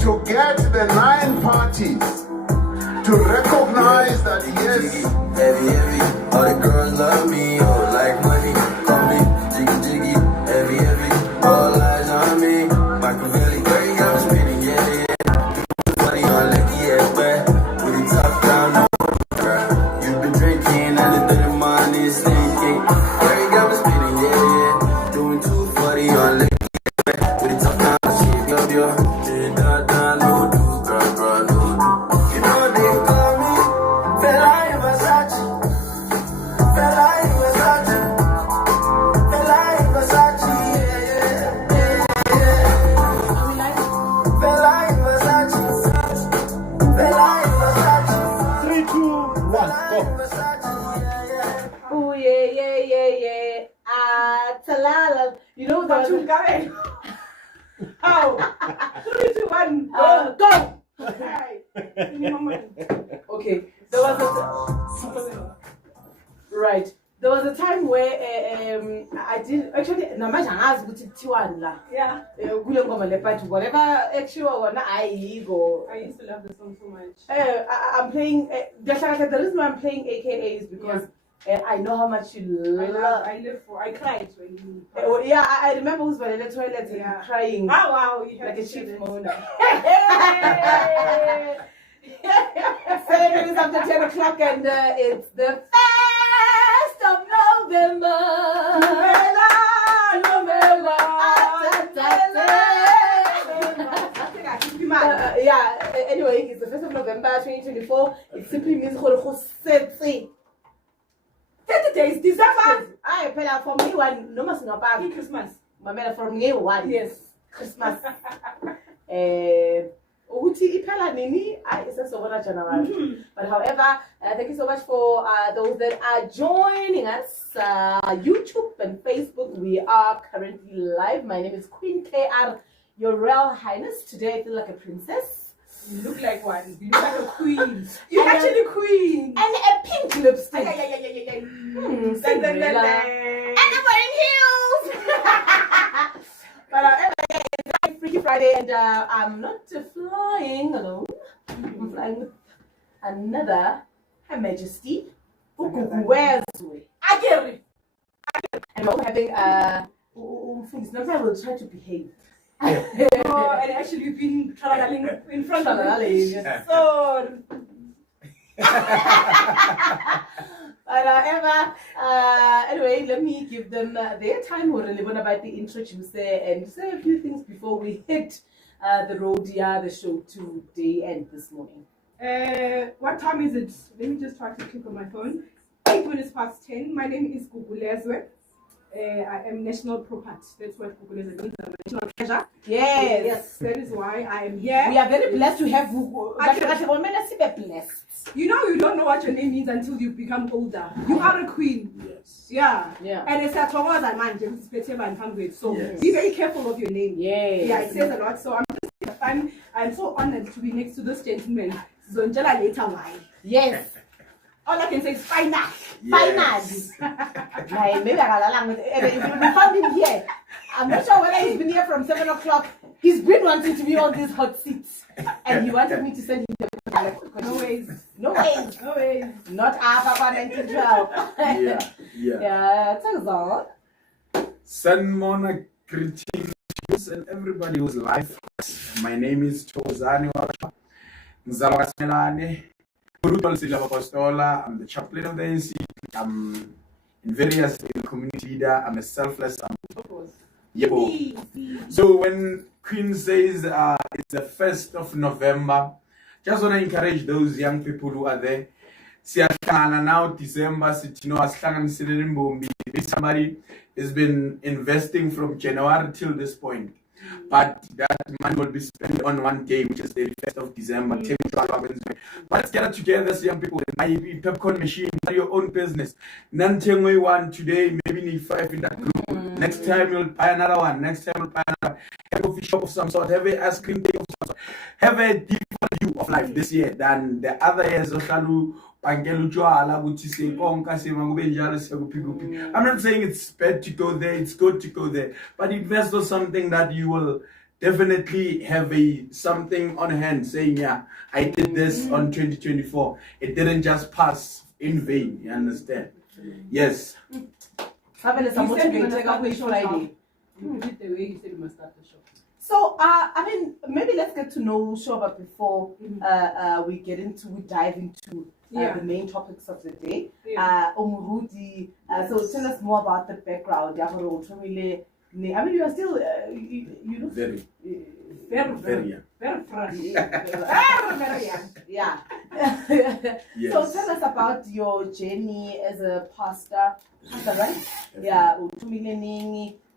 to get the 9 parties to recognize that yes, heavy, all the girls love me, oh, like money, call me, jiggy, heavy, all eyes on me, Machiavelli, girl, you got me spinning, yeah, money on Lucky, yeah, with the top down, girl, you been drinking, and the money stinking, girl, you got me spinning, yeah, doing 240 on Lucky, with the top down, she love you, no do, girl, no do. You know they call me Fela Versace, Fela Versace, Fela Versace, yeah. Fela Versace, Fela Versace, 3, 2, 1, go. Oh yeah. Talala. You know But you the got it. Oh, 3, 2, 1, go. go. Hi. Okay. There was right. There was a time where I did actually namanje angazi ukuthi kuthiwani la. Yeah. Kule ngoma le but whatever actually wona ayiko. I used to love the song so much. I'm playing the reason why I'm playing AKA is because I know how much you love. I cried when you. Yeah, I remember who's in the toilet and crying. Oh wow, you Like had a to shit shit moan. 7 minutes after 10 o'clock and it's the 1st of November. Yeah, anyway, it's the 1st of November 2024. It simply means 30 days, December. I pay out from me one, no mas ngapha Christmas. Mamela from me one. Yes. Christmas. Ukuthi iphela nini? Isesobona January. But however, thank you so much for those that are joining us. YouTube and Facebook, we are currently live. My name is Queen KR, Your Royal Highness. Today I feel like a princess. You look like one. You look like a queen. You're actually queen. And a pink lipstick. Yeah. Cinderella. And I'm wearing heels. But it's Freaky Friday, and I'm not flying alone. I'm flying with another Her Majesty. Where's we? Agiri. And we're having things. Sometimes I will try to behave. Oh, and actually you've been traveling in front of me. Yes. So But anyway, let me give them their time. We're really about the introduce and say a few things before we hit the road, the show today and this morning. what time is it? Let me just try to click on my phone. 8 minutes past 10. My name is Gugulezwe. I am national property. That's what Gugulezwe means. I'm a national treasure. Yes. That is why I am here. We are very blessed to have blessed. You know, you don't know what your name means until you become older. You are a queen. Yes. Yeah. Yeah. And it's a Togoza man, James Peteva and Hungry. So Yes. be very careful of your name. Yes. Yeah, it says a lot. So I'm just having fun. I'm so honored to be next to this gentleman. Zonjela later why. Yes. All I can say is final. Yes. Finally. Maybe we found him here. I'm not sure whether he's been here from 7 o'clock. He's been wanting to be on these hot seats. And he wanted me to send him the No ways. No ways. No ways. Not after 1912. Yeah, thanks all. Sanmona greetings and everybody who's live. My name is Tozani Wacha. Ngizalwa kaSimelane. I'm the chaplain of the NC. I'm in various community leader. I'm a selfless. So when Queen says it's the 1st of November, just want to encourage those young people who are there. Siyahlangana now December, somebody has been investing from January till this point. But that money will be spent on one day, which is the 1st of December. But let's get it together as young people. My popcorn machine, your own business. Nantengwe one today, maybe need 5 in that group. Next time you'll buy another one. Next time you'll buy another. Have a coffee shop of some sort. Have a ice cream day of some sort. Have a different view of life this year than the other years. I'm not saying it's bad to go there, it's good to go there, but invest in something that you will definitely have something on hand saying, yeah, I did this on 2024. It didn't just pass in vain. You understand? Yes. Have You said you're gonna start the a show Friday. You did the way you said you must start the show. So, I mean, maybe let's get to know Shoba before we dive into the main topics of the day. Yeah. Omurudi, so tell us more about the background. I mean, you are still, you look Very, Very young. very fresh. Very young. yeah. Yes. So tell us about your journey as a pastor, right? Yeah,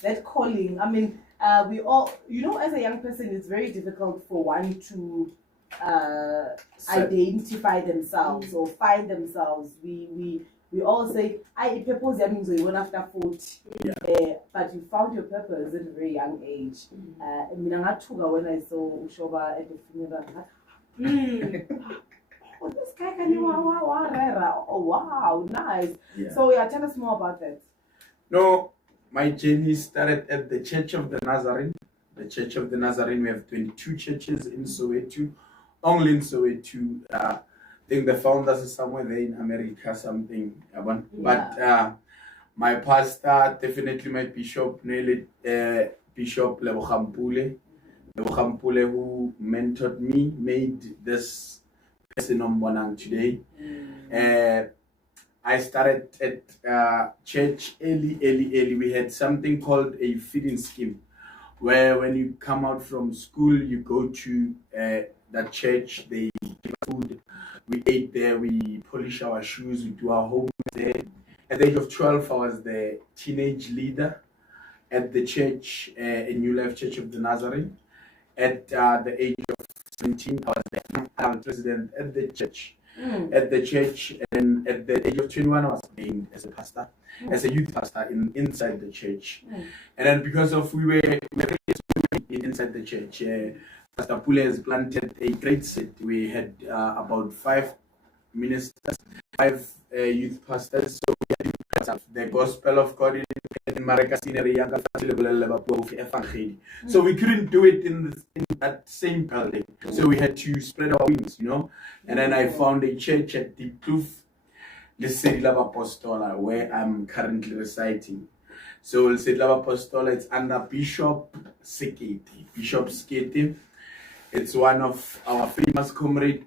that calling. I mean, we all, as a young person, it's very difficult for one to identify themselves or find themselves. We all say, I purpose one after 40. Yeah. But you found your purpose at a very young age. When I saw Shoba at the funeral, oh, this guy can oh wow, nice. Yeah. So yeah, tell us more about that. No, my journey started at the Church of the Nazarene. The Church of the Nazarene, we have 22 churches in Soweto, only in Soweto. I think the founders is somewhere there in America, something. But my pastor, definitely my bishop, Bishop Lebogampule, who mentored me, made this person on Bonang today. I started at church early. We had something called a feeding scheme, where when you come out from school, you go to that church, they give food, we ate there, we polish our shoes, we do our homework there. At the age of 12, I was the teenage leader at the church, in New Life Church of the Nazarene. At the age of 17, I was the president at the church. At the church, and at the age of 21, I was ordained as a pastor, as a youth pastor inside the church. And then because of we were inside the church, Pastor Pule has planted a great set. We had about 5 ministers, 5 youth pastors. So we had the gospel of God in so we couldn't do it in that same building. So we had to spread our wings, And then I found a church at Deep Kloof, Lesedi Lava Apostola, where I'm currently residing. So Lesedi Lava Apostola, it's under Bishop Sekete. Bishop Sekete. It's one of our famous comrade,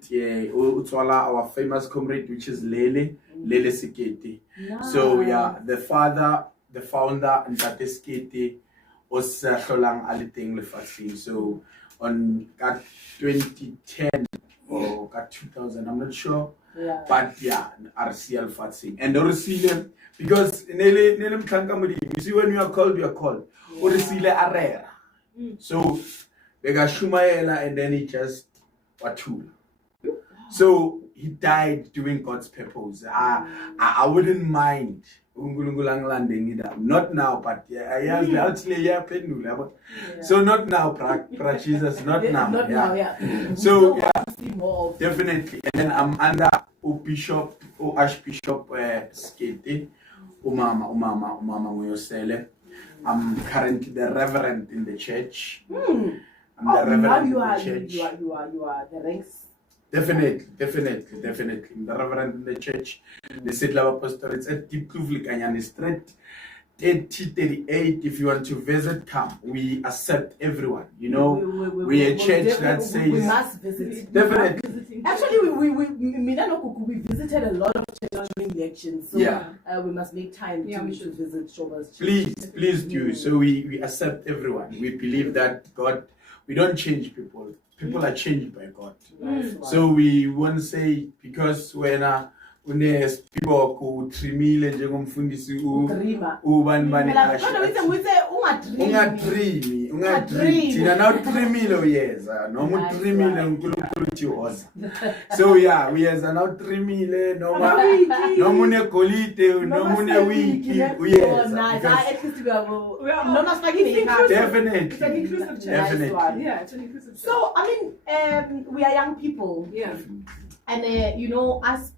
our famous comrade, which is Lele Sekete. Nice. So yeah, the founder, and Tate Sekete, was hlolang a le teng lefatsheng. So on 2010 or 2000, I'm not sure. Yeah. But yeah, RCL Fatsing. And Orisile, because you see, when you are called, Orisile Arera. So Bega Shumaela, and then he just Watul. So he died doing God's purpose. I wouldn't mind. Not now, but so not now, pra Jesus, not now. Not now, yeah. So yeah, More of definitely. And then I'm under Bishop, Archbishop Sekete, Umama Moyosele. I'm currently the reverend in the church. I'm the reverend now in you the are church. you are the ranks. Definitely. I'm the reverend in the church. The Sedlava Apostle, it's at Deep Kloof Likanyani Street, 3038. If you want to visit, come. We accept everyone. We're a church that says we must visit. definitely. Actually, we visited a lot of churches during elections, so Yeah. We must make time we to should. visit Shoba's church. Please do. So we accept everyone. We believe that God, we don't change people. People are changed by God. So we won't say because when people who trimile njengomfundisi ubani ungadreami thina nawutrimile uyeza noma utrimile uNkulunkulu uthi woza. So yeah, uyeza nawutrimile noma unegolide noma unewiki uyeza. At least we are It's an inclusive church. Definitely. Yeah, it's an inclusive church. So I mean, we are young people, Yeah. and us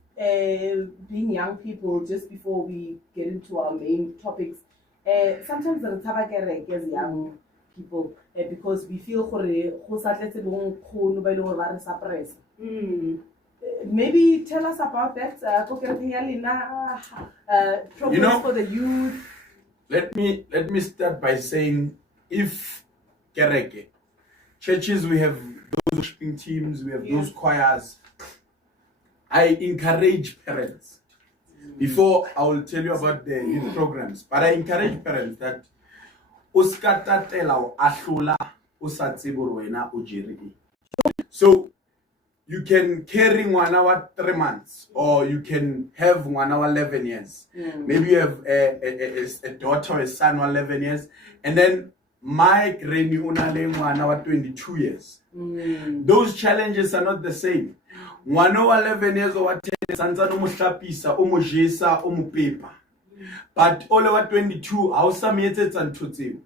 being young people. Just before we get into our main topics, sometimes as young people because we feel gore go sa tletse bong khono ba ile gore ba re suppress. Maybe tell us about that. Programs for the youth. Let me start by saying, if kereke, churches, we have those worshiping teams, we have those choirs. I encourage parents. Before I will tell you about the youth programs, but I encourage parents that so you can carry 1 hour 3 months, or you can have 1 hour 11 years. Maybe you have a daughter or a son or 11 years, and then my granny unale 1 hour 22 years. Those challenges are not the same. 1 hour 11 years or 10 sanza no muhlapisa o mojesa o mopepa, but all over 22 hausa mietsetsa ntho tseo.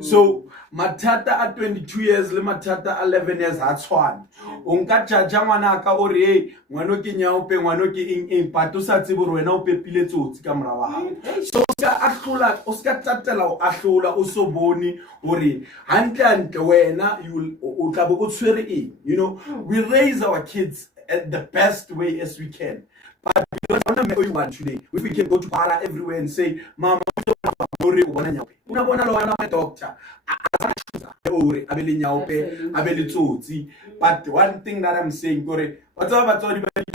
So matata at 22 years le matata 11 years ha tshwana. O nka jaja ngwana ka o re hey ngwana ke nyaope ngwana ke eng but o sa tsebe re wena o pepile tsotsi ka mora wa hao. So ka ahlola o ska tatela o ahlola o so bone hore hantle wena o tla bo o tshwere eng. You know, we raise our kids at the best way as we can. But we don't want to make everyone today. If we can go to Para everywhere and say, Mama, una bona lo my doctor. But one thing that I'm saying,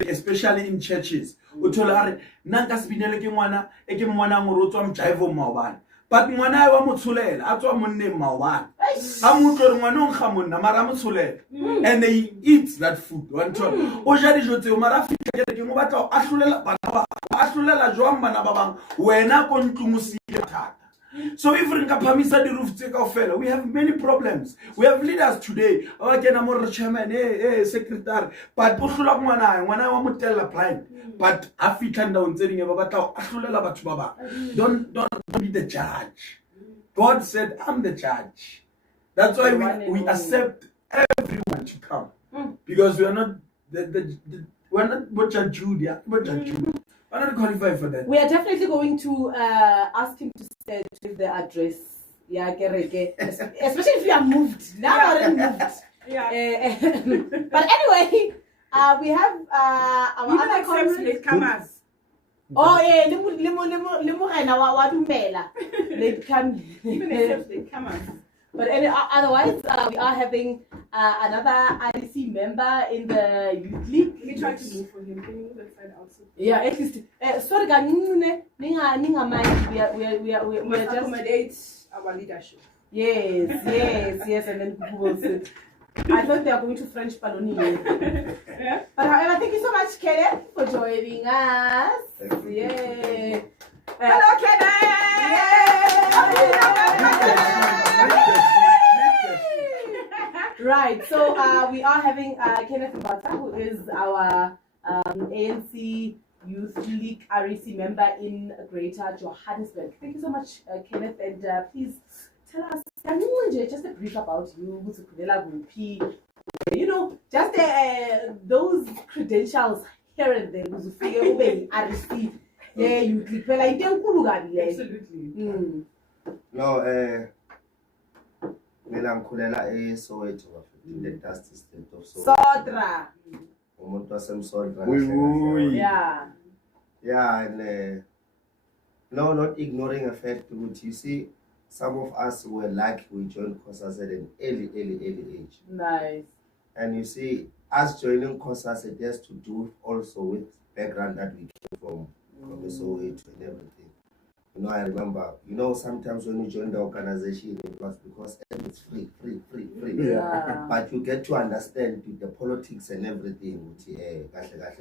especially in churches, but ngwana wa motsolela a tswa monneng maobane a motlo re ngwana o nkga monna mara motsolela, and they eat that food one time o ja dijo tseo mara fitla ke mo batla a hlolela bana ba a hlolela jwang bana ba bang wena ko ntlong o sile thata. So if we phamisa di roof tse kaofela, we have many problems. We have leaders today ba kena mo re chairman secretary, but o hlola ngwana wa motella blind, but a fitla ndaong tse ding ba batla a hlolela batho ba bang. Don't be the judge. God said, I'm the judge. That's why we accept everyone to come, because we are not we're not Judah, we're not qualified for that. We are definitely going to ask him to give the address. Yeah, especially if you are moved. Now already moved. Yeah. But anyway, we have our Even other accept latecomers. Oh yeah, lemo rena wa dumela. Even accept latecomers. But otherwise, we are having another IDC member in the youth league. Let me try to move for him. Can you move that side also? Yeah, at least. Sorry, ninga mind. We are Must just accommodate our leadership. Yes, and then people will sit. I thought they are going to French Paloni. Yeah. But however, thank you so much, Kenneth, for joining us. Yeah. Hello, Right, so we are having Kenneth Mbata, who is our ANC Youth League REC member in Greater Johannesburg. Thank you so much, Kenneth, and please tell us just a brief about you, you know, just those credentials here and there. REC, yeah, Youth League. Absolutely. No, mina ngikhulela eSoweto in the dusty state of Sodra. Umuntu wasemsodra. Yeah, and no, not ignoring a fact, but you see, some of us were lucky we joined COSAS at an early age. Nice. And you see, us joining COSAS, it has to do also with background that we came from the Soweto and everything. You know, I remember, sometimes when you join the organization, it was because it's free. Yeah. But you get to understand the politics and everything.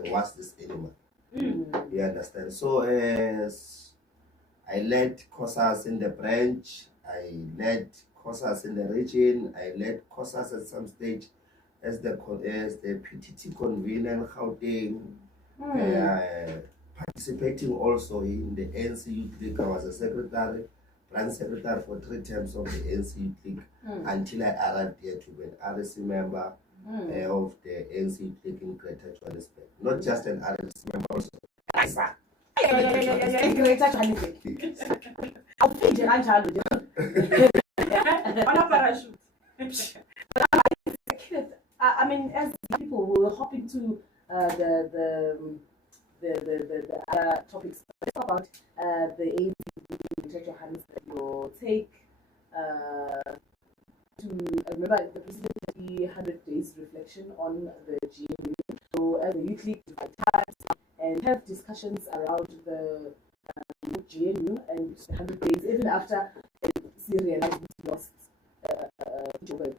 What's this anymore? You understand? So, I led COSAS in the branch, I led COSAS in the region, I led COSAS at some stage as the PTT convener in Gauteng. Participating also in the ANC Youth League. I was a branch secretary for 3 terms of the ANC Youth League until I arrived here to be an RSC member of the ANC Youth League in Greater Johannesburg. Not just an RSC member, also. Greater Johannesburg. awuphinje kanjalo nje. On a parachute. I mean, as people will hop into the other topics. Let's talk about the ANC, Johannes, your take to remember the president had the 100 days reflection on the GNU. So as a youth league, to find times and have discussions around the GNU and the 100 days, even after Syria lost Joburg.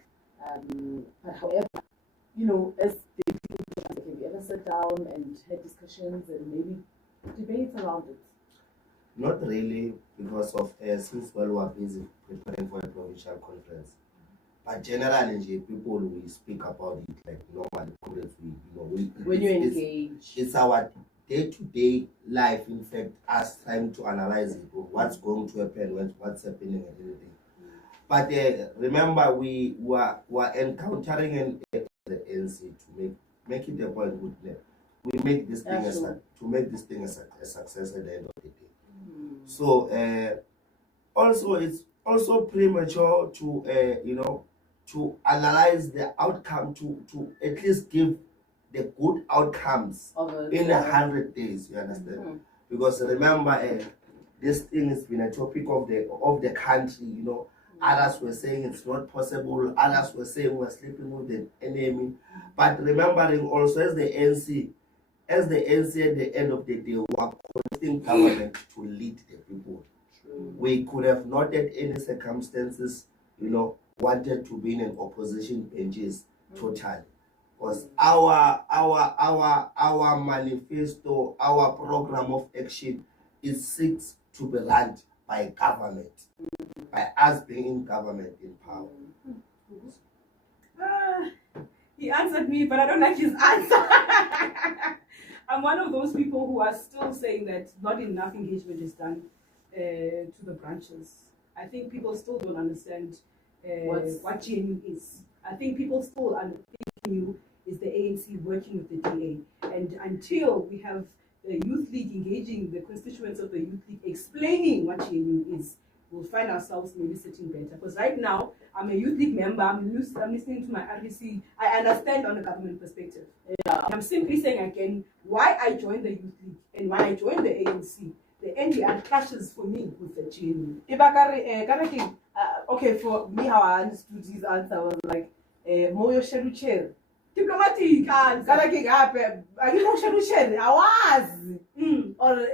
But however, you know, as they have we ever sat down and had discussions and maybe debates around it? Not really, because of since we were busy preparing for a provincial conference. But generally, people we speak about it like normal conference. When you engage, it's our day-to-day life. In fact, us trying to analyze it, what's going to happen, what's happening, and everything. But remember, we were encountering the ANC to make it a point. We make this thing a success at the end of the day. So also it's also premature to to analyze the outcome to at least give the good outcomes in 100 days. You understand? Because remember, this thing has been a topic of the country. You know, others were saying it's not possible. Others were saying we're sleeping with the enemy. But remembering also, as the ANC at the end of the day, we are constituting government to lead the people. We could have not at any circumstances, wanted to be in an opposition benches totally. Because our manifesto, our program of action is seeks to be run by government, by us being in government in power. He answered me, but I don't like his answer. I'm one of those people who are still saying that not enough engagement is done to the branches. I think people still don't understand what GNU is. I think people still are thinking is the ANC working with the DA. And until we have the youth league engaging the constituents of the youth league explaining what GNU is, we'll find ourselves maybe sitting better. Because right now, I'm a youth league member, I'm listening to my RDC, I understand on a government perspective. Yeah. I'm simply saying again why I joined the youth league and why I joined the ANC. The NDR clashes for me with the GNU. Okay, for me, how I understood his answer was like, Moyo Sherucher. Diplomatic answer. Are you Moyo Sherucher? I was. Or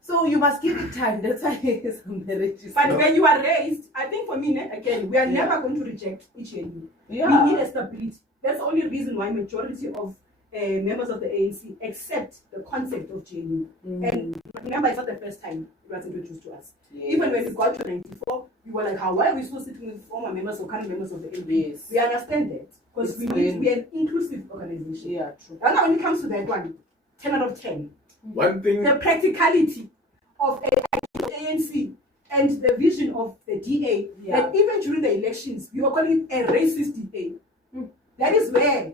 so you must give it time. That's why it's on the register. But when you are raised, I think for me, again, we are never going to reject GNU. Yeah. We need a stability. That's the only reason why majority of members of the ANC accept the concept of GNU. And remember, it's not the first time it was introduced to us. Yes. Even when we got to 94, we were like, why are we still sitting with former members or current members of the ANC? Yes. We understand that. Because we need to be an inclusive organization. Yeah, true. And now when it comes to that one, 10 out of 10. One thing, The practicality of ANC and the vision of the DA, that even during the elections, we were calling it a racist DA. That is where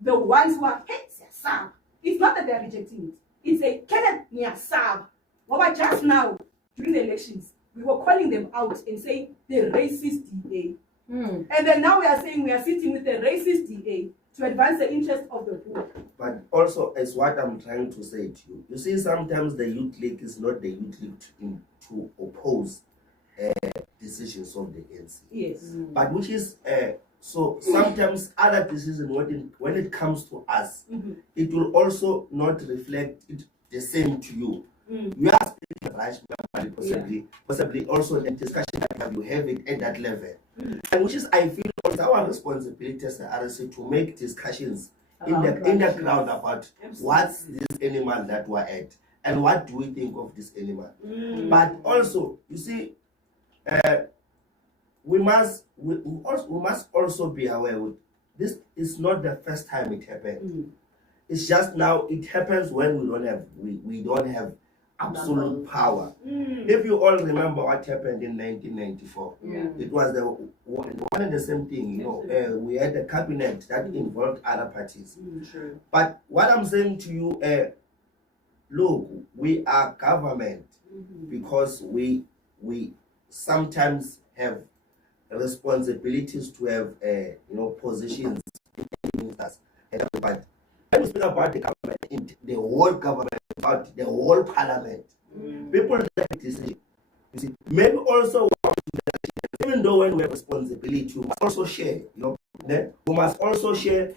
the ones who are it's not that they're rejecting it. It's a Kenneth Nyasab. But just now, during the elections, we were calling them out and saying the racist DA. And then now we are saying we are sitting with the racist DA to advance the interest of the poor. But also, as what I'm trying to say to you, you see, sometimes the youth league is not the youth league to oppose decisions of the ANC. Yes. But which is so sometimes other decisions when it comes to us, it will also not reflect it the same to you. You are speaking of Raj possibly also in discussion that you have it at that level. And which is, I feel, also our responsibility as the RSC to make discussions in the crowd about what's this animal that we're at and what do we think of this animal. But also, you see, we must also be aware with this is not the first time it happened. It's just now it happens when we don't have absolute power. If you all remember what happened in 1994, it was the one and the same thing. We had a cabinet that involved other parties. True. But what I'm saying to you, look, we are government because we sometimes have responsibilities to have positions in us. But when we speak about the government, the whole government, about the whole parliament, people make decisions. You see, maybe also even though when we have responsibility, we must also share. We must also share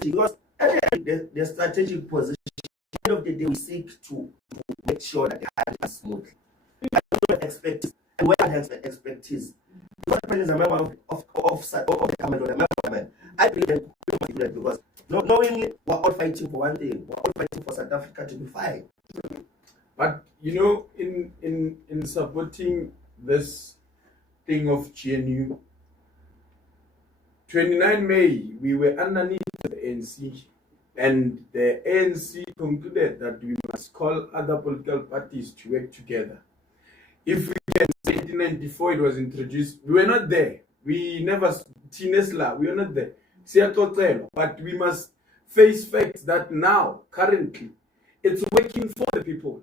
because the strategic position. At the end of the day, we seek to make sure that the hand is smooth. I don't expect it. And when I have expertise, what happens is a member of the government or the member of government. I believe that we must do that because knowingly we're all fighting for one thing. We're all fighting for South Africa to be fine. But in supporting this thing of GNU, 29 May, we were underneath the ANC, and the ANC concluded that we must call other political parties to work together. If we can, 1994 it was introduced, we were not there. We never, Tinesla, we were not there. But we must face facts that now, currently, it's working for the people.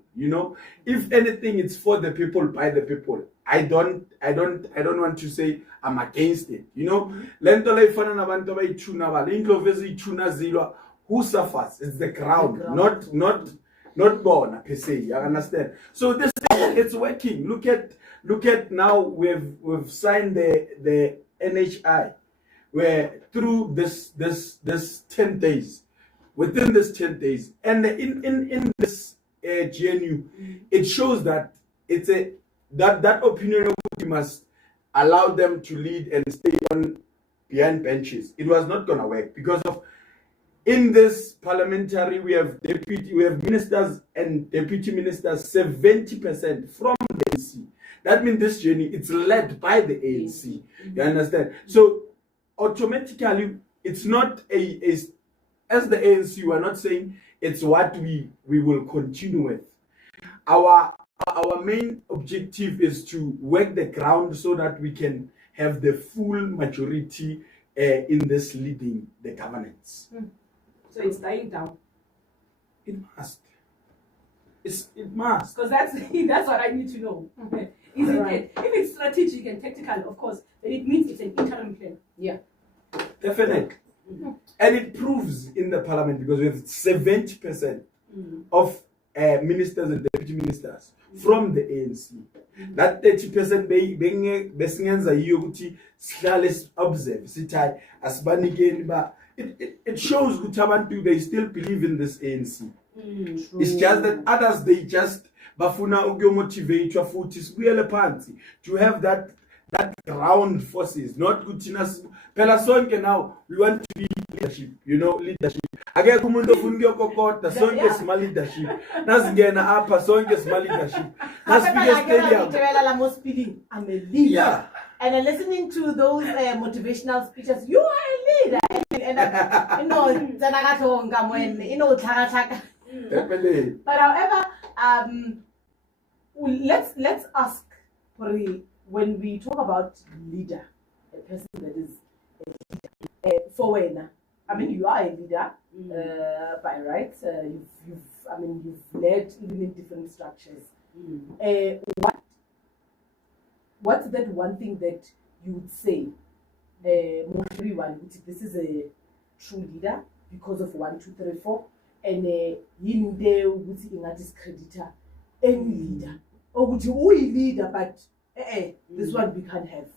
If anything, it's for the people, by the people. I don't want to say I'm against it. Who suffers? It's the ground, not born per se. You understand? So this thing, it's working. Look at now we've signed the NHI, where through this 10 days, within this 10 days, and in this GNU, it shows that it's that opinion of we must allow them to lead and stay behind benches. It was not gonna work because of in this parliamentary we have ministers and deputy ministers 70% from the ANC. That means this journey it's led by the ANC. You understand? So automatically it's not as the ANC, we are not saying it's what we will continue with. Our main objective is to work the ground so that we can have the full majority in this leading the governance. So it's dying down. It must. It must. Because that's what I need to know. Is it if it's strategic and tactical, of course, then it means it's an interim plan. Yeah. Definitely. And it proves in the parliament because we have 70% of ministers and deputy ministers from the ANC. That 30% besingenza yiyo ukuthi sihlale observe sithi asibanikeni ba it shows ukuthi abantu they still believe in this ANC. It's just that others they just bafuna ukuyomotivate futhi sibuyele phansi to have that ground forces, not kuthina phela sonke now we want to be leadership, leadership. Akekho umuntu ofuna ukuyokokota sonke sima leadership. Nasingena apha sonke sima leadership. I'm a leader. Yeah. And listening to those motivational speeches, you are a leader. But however, let's ask when we talk about leader, a person that is a leader, for when I mean you are a leader by rights. You've led even in different structures. What's that one thing that you would say, this is a true leader because of 1, 2, 3, 4, and yinde ukuthi ingadiscredita any leader, or would you leader, but this one we can't have.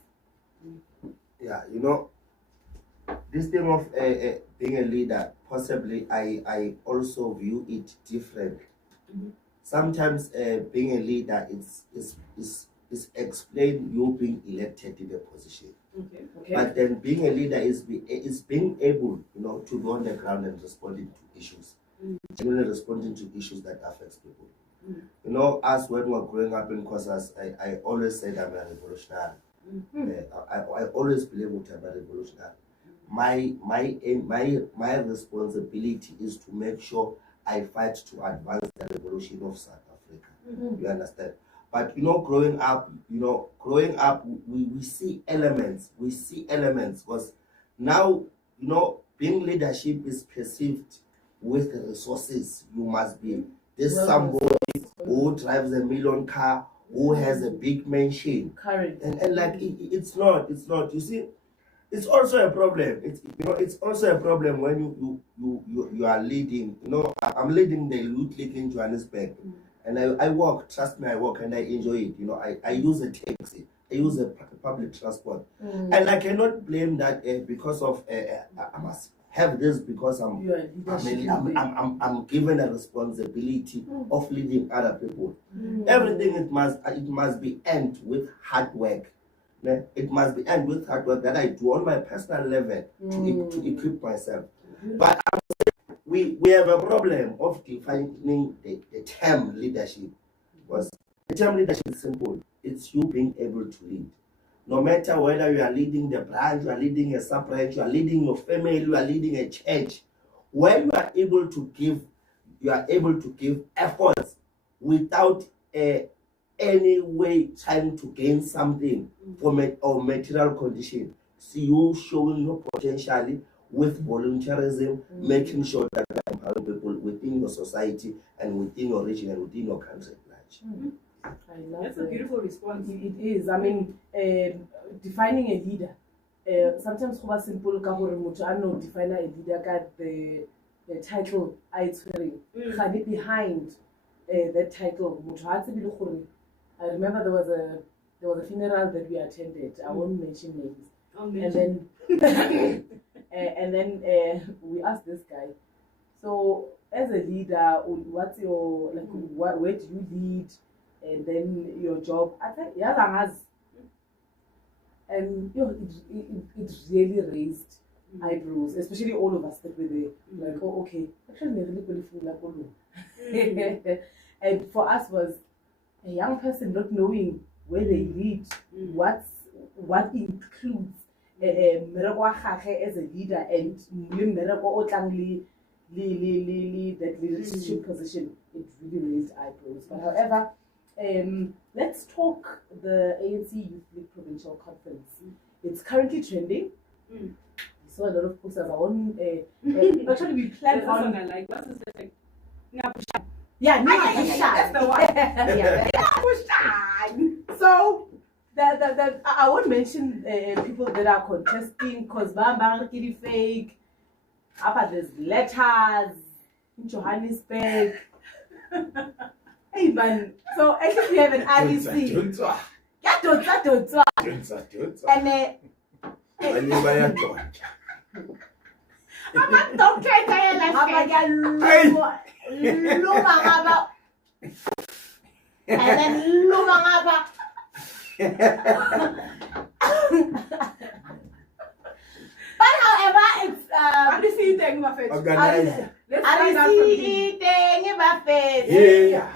Yeah, this thing of being a leader, possibly I also view it differently. Sometimes being a leader is explain you being elected in a position. Okay. But then being a leader is being able, to go on the ground and responding to issues. Genuinely responding to issues that affects people. Us when we were growing up in Kosas, I always said I'm a revolutionary. I always believe I'm a revolutionary. My responsibility is to make sure I fight to advance the revolution of South Africa. You understand? But growing up, we see elements. We see elements because now, being leadership is perceived with resources. You must be This Well, somebody who drives a million car, who has a big mansion. Current. And like it's not. You see, it's also a problem. It's also a problem when you are leading. I'm leading the youth league in Johannesburg, and I walk. Trust me, I walk and I enjoy it. I use a taxi. I use a public transport, and I cannot blame that because of I must have this because I'm given a responsibility of leading other people. Everything it must be earned with hard work. It must be earned with hard work that I do on my personal level to equip myself. But we have a problem of defining the term leadership. Because the term leadership is simple. It's you being able to lead. No matter whether you are leading the branch, you are leading a sub-branch, you are leading your family, you are leading a church, when you are able to give efforts without any way trying to gain something from it or material condition. See you showing your potential with volunteerism, making sure that you empower people within your society and within your region and within your country at large. I love That's a beautiful response. It is. I mean, defining a leader. Sometimes it's simple. I know define a leader. The title I swearing. Behind that title, I remember there was a funeral that we attended. I won't mention names. And then we asked this guy. So as a leader, what's your where do you lead? And then your job. I think and it really raised eyebrows, especially all of us that were there. Like, oh, okay, actually, and for us was a young person not knowing where they lead, what includes as a leader and that leadership position. It really raised eyebrows. But however, let's talk the ANC Youth League Provincial Conference. It's currently trending. We saw a lot of posters on. Actually, we planned on. What's this thing? Yeah, that's the one. Yeah. So I won't mention people that are contesting because Bamba fake. Up there's letters in Johannesburg. Hey man, so actually we have an REC. Yeah, don't. And don't try and then Lumangaba. But however, it's What do you see there, Muffet? Organize. Let's find out from him. Yeah.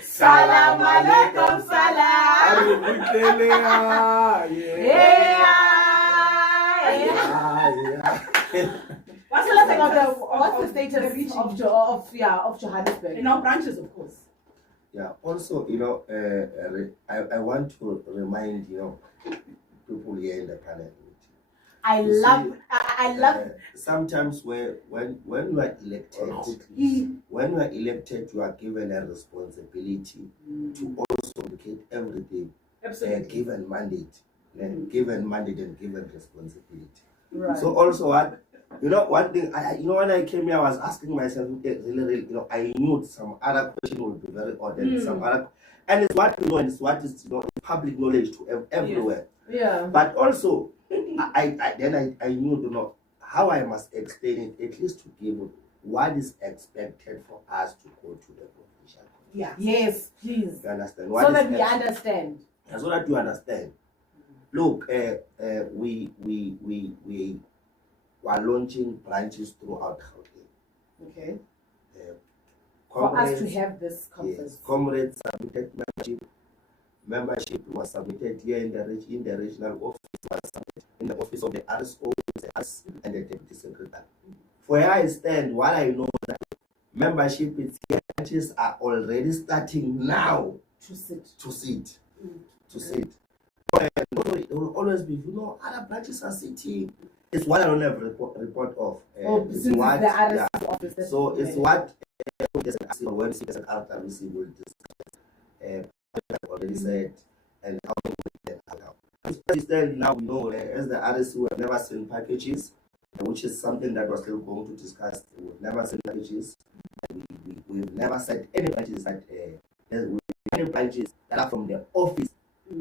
Salam alaikum, salam. What's the status of Johannesburg? In our branches, of course. Yeah. Also, I want to remind people here in the panel. I love. Sometimes when you are elected, you are given a responsibility to also communicate everything. Absolutely. Given mandate, given mandate and given responsibility. Right. So also one thing when I came here, I was asking myself, really, I knew some other question would be very odd and some other, and it's what we know and it's what is public knowledge to everywhere. Yeah. But also, I knew how I must explain it, at least to give what is expected for us to go to the provincial. Yeah. Yes, please. You understand? So that we understand. So that you understand. Look, we are launching branches throughout Gauteng. Okay. For us to Comrades, have this conference. yes, comrades submitted membership was submitted here in the regional office, was submitted in the office of the RSO, and the deputy secretary. For where I stand, what I know that membership branches are already starting now To sit. to sit. But it will always be, other branches are sitting. It's what I don't have report of. It's Since what, the RSO office. so it's what there's an RC or when there's an RWC will discuss, I've already said, and how we can help. Still now we know as the RSC we have never seen packages, which is something that we're still going to discuss. We've never seen packages. We've never said any branches that there's any branches that are from the office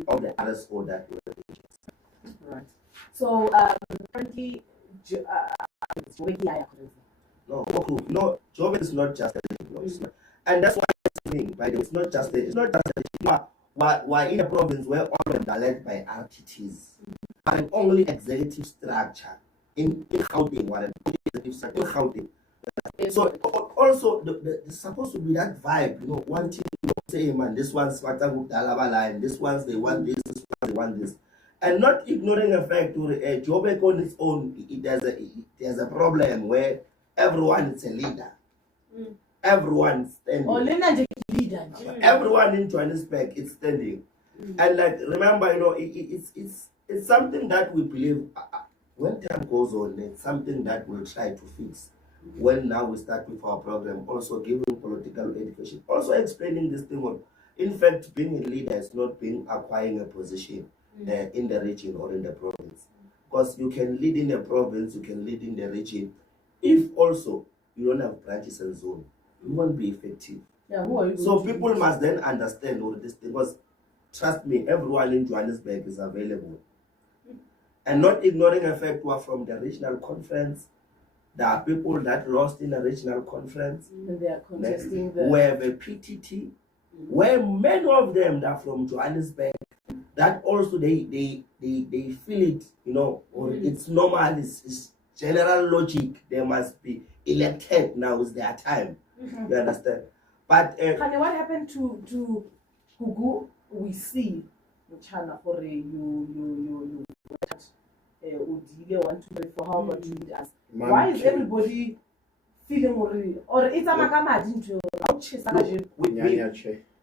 of the RSO that we Right. So currently, no, job is not just a no, it's not. And that's why it's saying, by the way, it's not just we're in a province where all of them are led by RTTs, and only executive structure in Gauteng, what executive structure in Gauteng. So also there's supposed to be that vibe, wanting to say, man, this one's line, this one's they want this one's they want this. And not ignoring the fact that Joburg on its own, there's a problem where everyone is a leader. Everyone's standing. Everyone in Johannesburg is standing. And like remember, it's something that we believe when time goes on, it's something that we'll try to fix. When now we start with our program, also giving political education, also explaining this thing on, in fact, being a leader is not being acquiring a position in the region or in the province. Because you can lead in the province, you can lead in the region. If also you don't have branches and zone, you won't be effective. Yeah, who are you So people must then understand all this thing, because trust me, everyone in Johannesburg is available. And not ignoring the fact we are from the regional conference. There are people that lost in the regional conference. And they are contesting We have a PTT, where many of them are from Johannesburg. That also they feel it, or it's normal, it's general logic. They must be elected now. Is their time. You understand? But Honey, what happened to Gugu? We see China for you Udile want to wait for how about you lead us. Why is everybody feeling or it's a makamadi into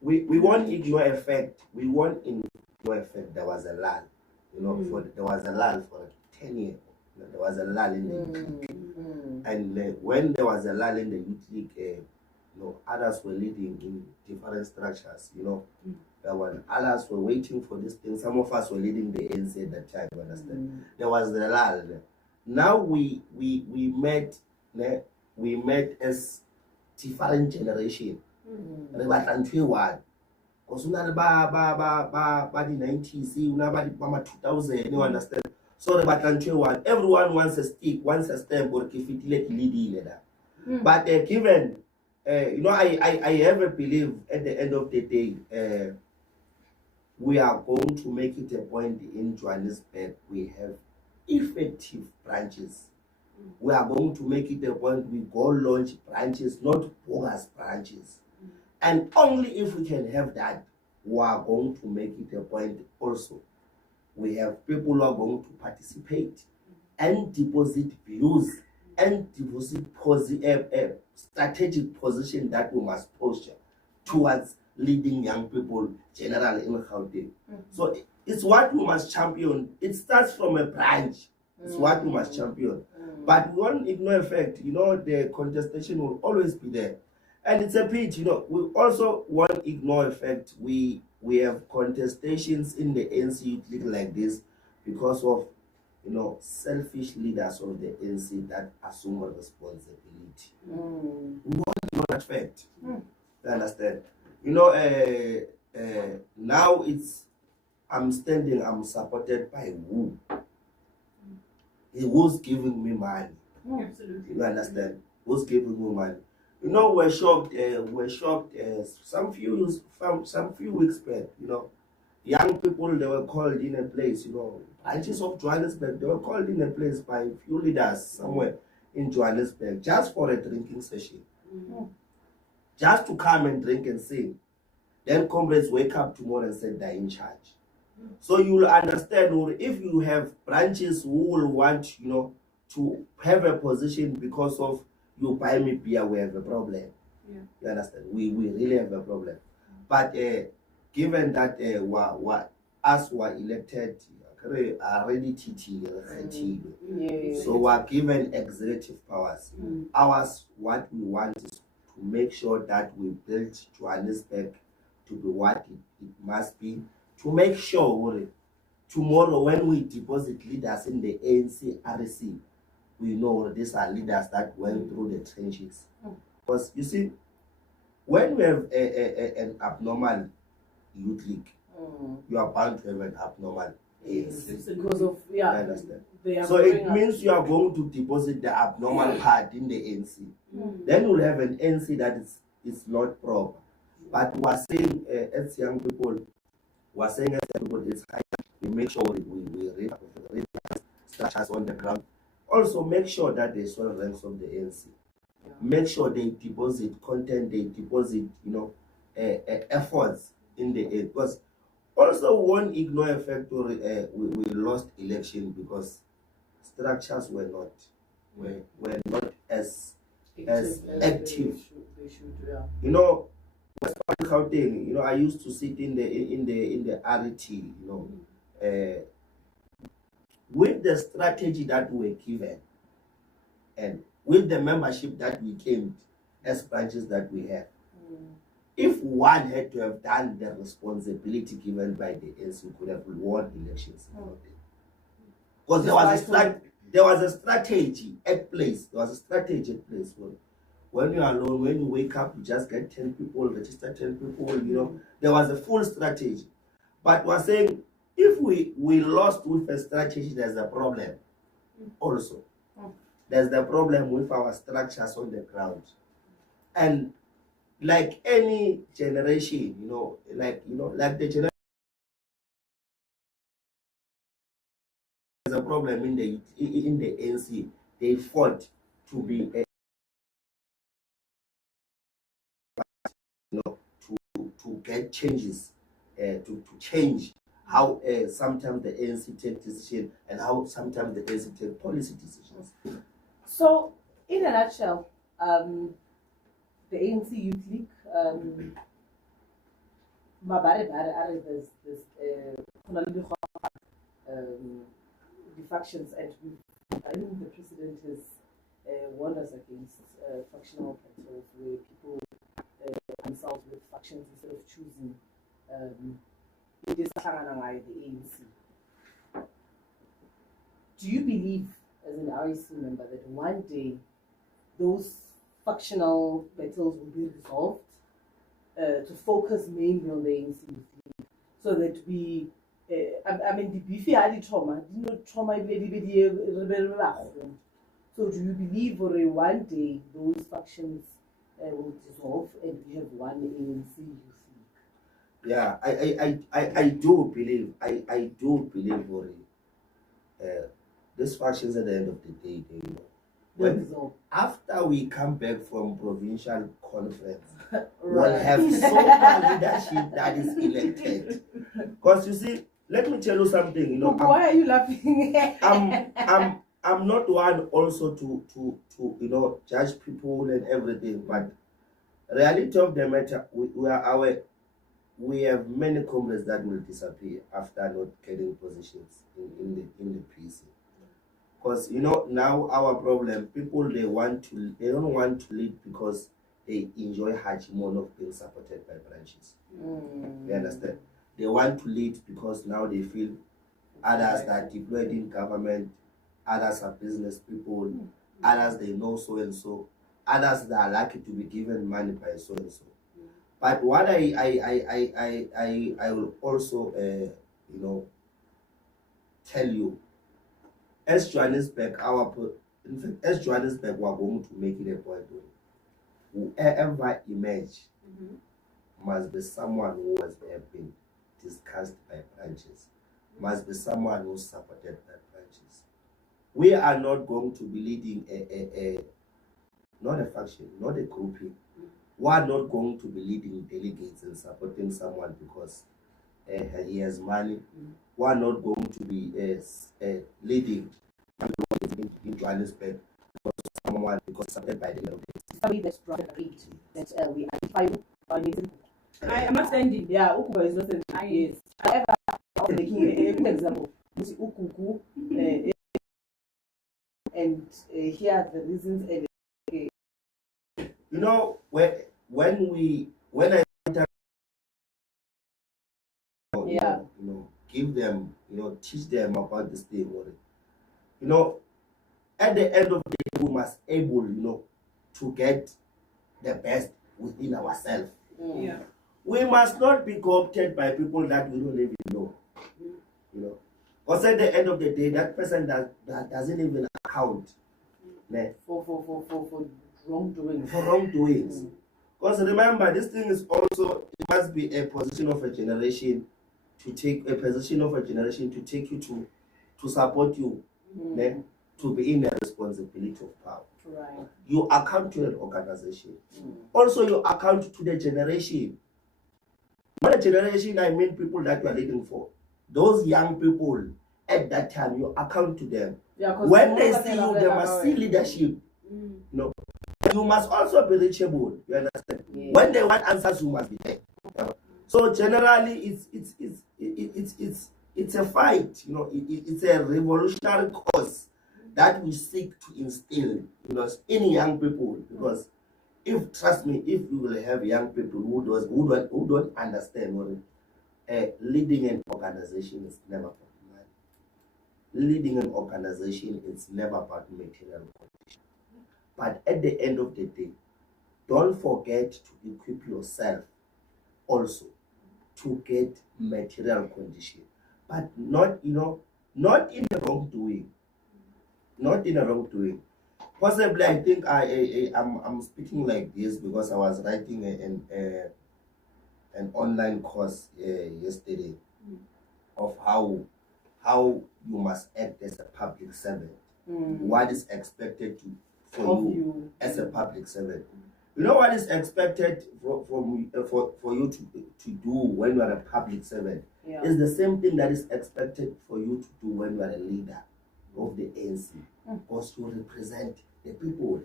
we won't ignore effect. We won't ignore effect. There was a lull, there was a lull for 10 years. There was a lull in the youth league. And when there was a lull in the youth league, others were leading in different structures, when others were waiting for this thing. Some of us were leading the ANC at that time, you understand? There was the lull. Now we met as different generation. Because the 90s, the 2000, you understand? So everyone wants a stick, wants a stamp, or but given, I ever believe at the end of the day, we are going to make it a point in Johannesburg. We have effective branches. We are going to make it a point we go launch branches, not bogus branches. And only if we can have that, we are going to make it a point also. We have people who are going to participate and deposit views and deposit strategic position that we must posture towards leading young people generally in Gauteng. So it's what we must champion. It starts from a branch. It's what we must champion. But we won't ignore effect. The contestation will always be there. And it's a pity, we also won't ignore effect. We have contestations in the ANC League like this because of selfish leaders of the ANC that assume responsibility. We won't ignore that fact. You understand? Now I'm supported by who? Who's giving me money? Absolutely. You understand? Who's giving me money? We're shocked. Some few weeks back. Young people, they were called in a place. Branches of Johannesburg, they were called in a place by a few leaders somewhere in Johannesburg just for a drinking session, just to come and drink and sing. Then comrades wake up tomorrow and say they're in charge. So you will understand, or if you have branches who will want, to have a position because of you buy me beer, we have a problem. Yeah. You understand? We really have a problem. But given that us were elected, already so we are given executive powers. Ours, what we want is to make sure that we build Johannesburg to be what it must be, to make sure tomorrow when we deposit leaders in the ANC RC, we know these are leaders that went through the trenches. Because you see, when we have an abnormal youth league, you are bound to have an abnormal ANC. It's because of I understand. they are So it growing up. means you are going to deposit the abnormal part in the ANC. Then you'll have an ANC that is not proper. But we're saying as young people, it's high. We make sure we read structures on the ground. Also make sure that they swell ranks of the ANC. Make sure they deposit content, they deposit, efforts in the aid. Because also one ignore a factor, we lost election because structures were not as active. They should, yeah. You know, Gauteng, I used to sit in the RT, with the strategy that we were given and with the membership that we came as branches that we have. If one had to have done the responsibility given by the ANC, we could have won elections. Because there was a strategy at place. When you are alone, when you wake up, you just get 10 people, register 10 people, there was a full strategy. But we're saying, if we lost with a strategy, there's a problem also. There's the problem with our structures on the ground. And like any generation, like the generation, there's a problem in the ANC. They fought to be to get changes, to change how sometimes the ANC take decisions and how sometimes the ANC take policy decisions. So, in a nutshell, the ANC Youth League, there's the factions, and I think the president has warned us against factional controls where people themselves with factions instead of choosing the ANC. Do you believe, as an REC member, that one day those factional battles will be resolved to focus mainly on the ANC, so that we, the beefy ali trauma, trauma. So do you believe for one day those factions will dissolve and we have one ANC youth league? Yeah, I do believe, I do believe, these factions at the end of the day, after we come back from provincial conference, we'll have so much leadership that is elected. Because you see, let me tell you something. Why are you laughing? I'm not one also to judge people and everything, but reality of the matter, we have many comrades that will disappear after not getting positions in the PC. Because now our problem, people they don't want to lead because they enjoy hegemony of being supported by branches. You understand? They want to lead because now they feel others that are deployed in government, others are business people, others they know so and so, others that are lucky to be given money by so and so. But what I will also tell you, as Johannesburg, as Johannesburg, we are going to make it a point. Whoever emerge must be someone who has been discussed by branches, must be someone who supported by branches. We are not going to be leading not a faction, not a grouping. We are not going to be leading delegates and supporting someone because he has money. We are not going to be leading in Johannesburg because supported by the delegates. Somebody that's brought that we identify I am not standing. Yeah, Ukuba is not standing. Yes. However, I'm making a good example. Ukuku, and here are the reasons. You know, when I Yeah. give them, teach them about this thing, you know, at the end of the day, we must able, to get the best within ourselves. Yeah. We must not be co-opted by people that we don't even know. Because at the end of the day, that person that doesn't even account For wrongdoing. for wrongdoings. Because remember, this thing is also, it must be a position of a generation to take you to support you, to be in a responsibility of power. Right. You account to an organization. Also, you account to the generation. Not a generation, I mean people that you are leading for. Those young people at that time, you account to them. Yeah, 'cause When they tomorrow see can you, have they a must see power. leadership. You must also be reachable. You understand? Yeah. When they want answers, you must be there. So generally, it's a fight. It's a revolutionary cause that we seek to instill, in young people. Because trust me, if you will have young people who don't understand, leading an organization is never about money. Leading an organization is never about material condition. But at the end of the day, don't forget to equip yourself also to get material condition, but not in a wrongdoing. Not in a wrongdoing. Possibly, I think I'm speaking like this because I was writing an online course yesterday of how you must act as a public servant. What is expected for you as a public servant. You know what is expected for you to do when you are a public servant? Yeah. Is the same thing that is expected for you to do when you are a leader of the ANC, because you represent the people.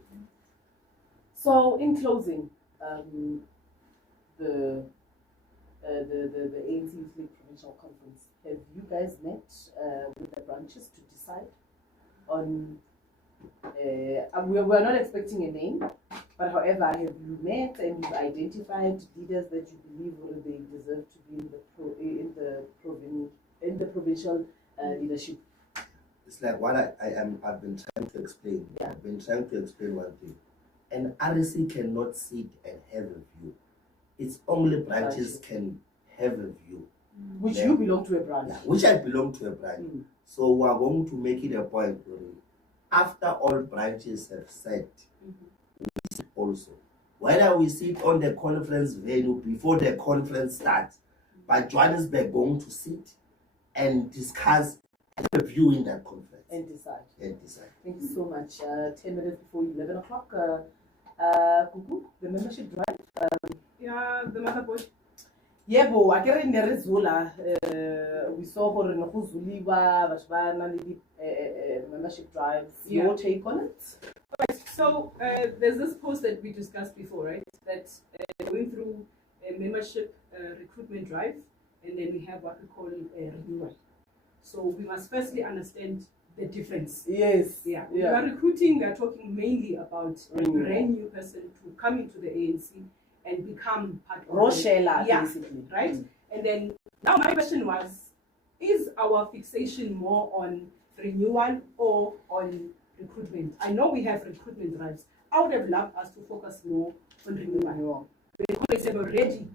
So, in closing, the ANC Youth League Provincial Conference, have you guys met with the branches to decide on? We're not expecting a name, but however, have you met and you've identified leaders that you believe they deserve to be in the provincial leadership? It's like what I've been trying to explain. Yeah. I've been trying to explain one thing. An RC cannot sit and have a view. It's only branches can have a view. Which you belong to a branch. Yeah, which I belong to a branch. So we are going to make it a point where after all branches have said, we sit also. Whether we sit on the conference venue before the conference starts, but Johannesburg going to sit and discuss a view in that conference. And decide. Decide. Thank you so much. 10 minutes before 11 o'clock, Kuku, the membership drive. Yeah, the motherboard. Yebo, akere ne re zola we saw gore ne go zuliwa batho ba na le di membership drives. Yeah. Your take on it? Right. So there's this post that we discussed before, right? That going through a membership recruitment drive, and then we have what we call a renewal. So we must firstly understand the difference. Yes. Yeah. We are recruiting. We are talking mainly about a brand new person to come into the ANC and become part of Rochella, yeah, basically. right? And then now my question was, is our fixation more on renewal or on recruitment? I know we have recruitment drives. I would have loved us to focus more on renewal. Because they've already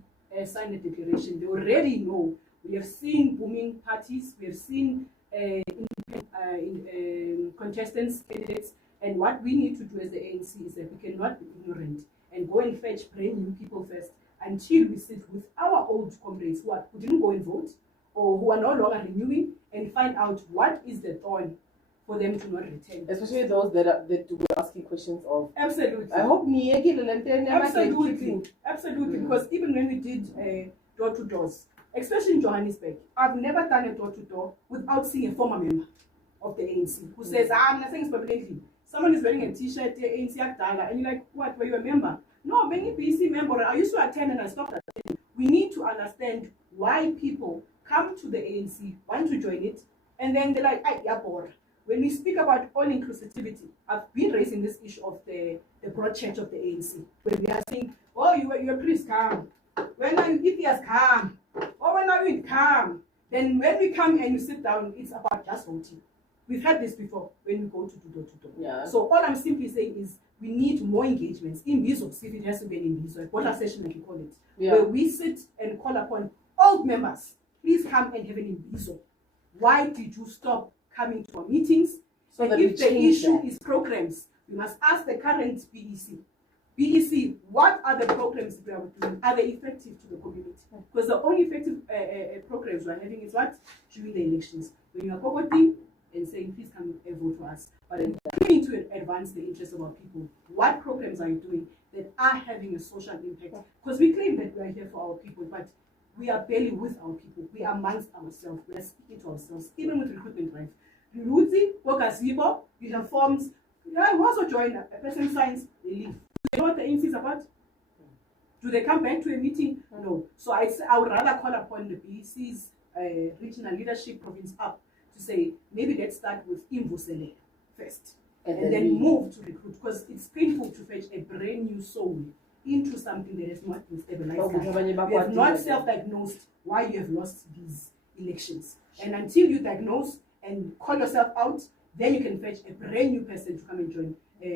signed a declaration. They already know. We have seen booming parties. We have seen contestants, candidates. And what we need to do as the ANC is that we cannot be ignorant and go and fetch brand new people first until we sit with our old comrades who didn't go and vote or who are no longer renewing and find out what is the thorn for them to not return. Especially those that were asking questions of. Absolutely. I hope Absolutely. Because even when we did door-to-doors, especially in Johannesburg, I've never done a door-to-door without seeing a former member of the ANC who says, I'm not saying this permanently. Someone is wearing a t-shirt, ANC Akdala, and you're like, what, were you a member? No, being a BC member, I used to attend and I stopped attending. We need to understand why people come to the ANC, want to join it, and then they're like, yeah, bored. When we speak about all inclusivity, I've been raising this issue of the broad church of the ANC. When we are saying, oh, you're a priest, come. When are you atheists, come. Oh, when are you come. Then when we come and you sit down, it's about just voting. We've had this before when we go to door to door. Yeah. So all I'm simply saying is we need more engagements in Bizo. See if it has to be in Bizo, a quarter session like you call it, where we sit and call upon all members, please come and have an Bizo. Why did you stop coming to our meetings? So And that if we the change issue that. is programs, we must ask the current BEC. BEC, what are the programs we are doing? Are they effective to the community? Because the only effective programs we are having is what? During the elections. When you are voting and saying, please come and vote for us. But then coming to advance the interests of our people, what programs are you doing that are having a social impact? Because we claim that we are here for our people, but we are barely with our people. We are amongst ourselves. We are speaking to ourselves, even with recruitment drive. Ruti, Wokasibo, you have forms. Yeah, you also join a person signs, they leave. Do they know what the ANC is about? Do they come back to a meeting? No. So I would rather call upon the BEC's regional leadership province up to say, maybe let's start with Imvusele first. And then move to recruit, because it's painful to fetch a brand new soul into something that has not been stabilized. You have not self-diagnosed why you have lost these elections. And until you diagnose and call yourself out, then you can fetch a brand new person to come and join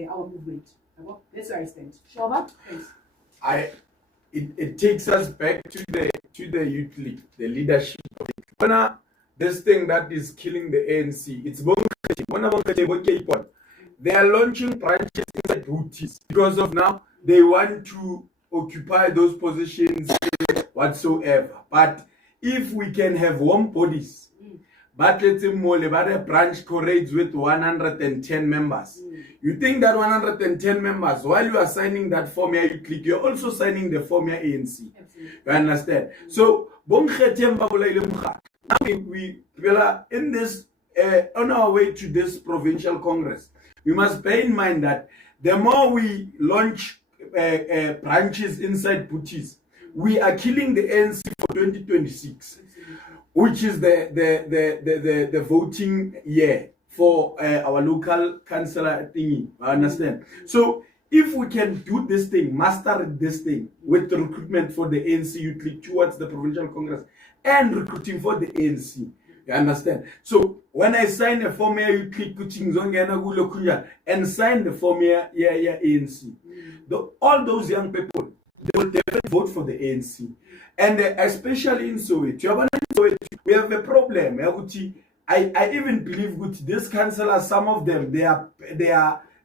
our movement. That's where I stand. Shoba? Thanks. It takes us back to the youth league, the leadership of it. This thing that is killing the ANC, it's they are launching branches inside duties because of now they want to occupy those positions whatsoever. But if we can have warm bodies, but let's say more a branch correlates with 110 members. You think that 110 members, while you are signing that form here, you click, you're also signing the form here ANC. Absolutely. You understand? So, now we in this on our way to this provincial congress, we must bear in mind that the more we launch branches inside booties, we are killing the ANC for 2026, which is the voting year for our local councillor thingy. I understand. So if we can do this thing, master this thing with the recruitment for the ANC Youth League towards the provincial congress and recruiting for the ANC. You understand? So when I sign a form here, you click and sign the form here, ANC. All those young people, they will definitely vote for the ANC. And especially in Soweto, we have a problem. I even believe this councillors, some of them, they are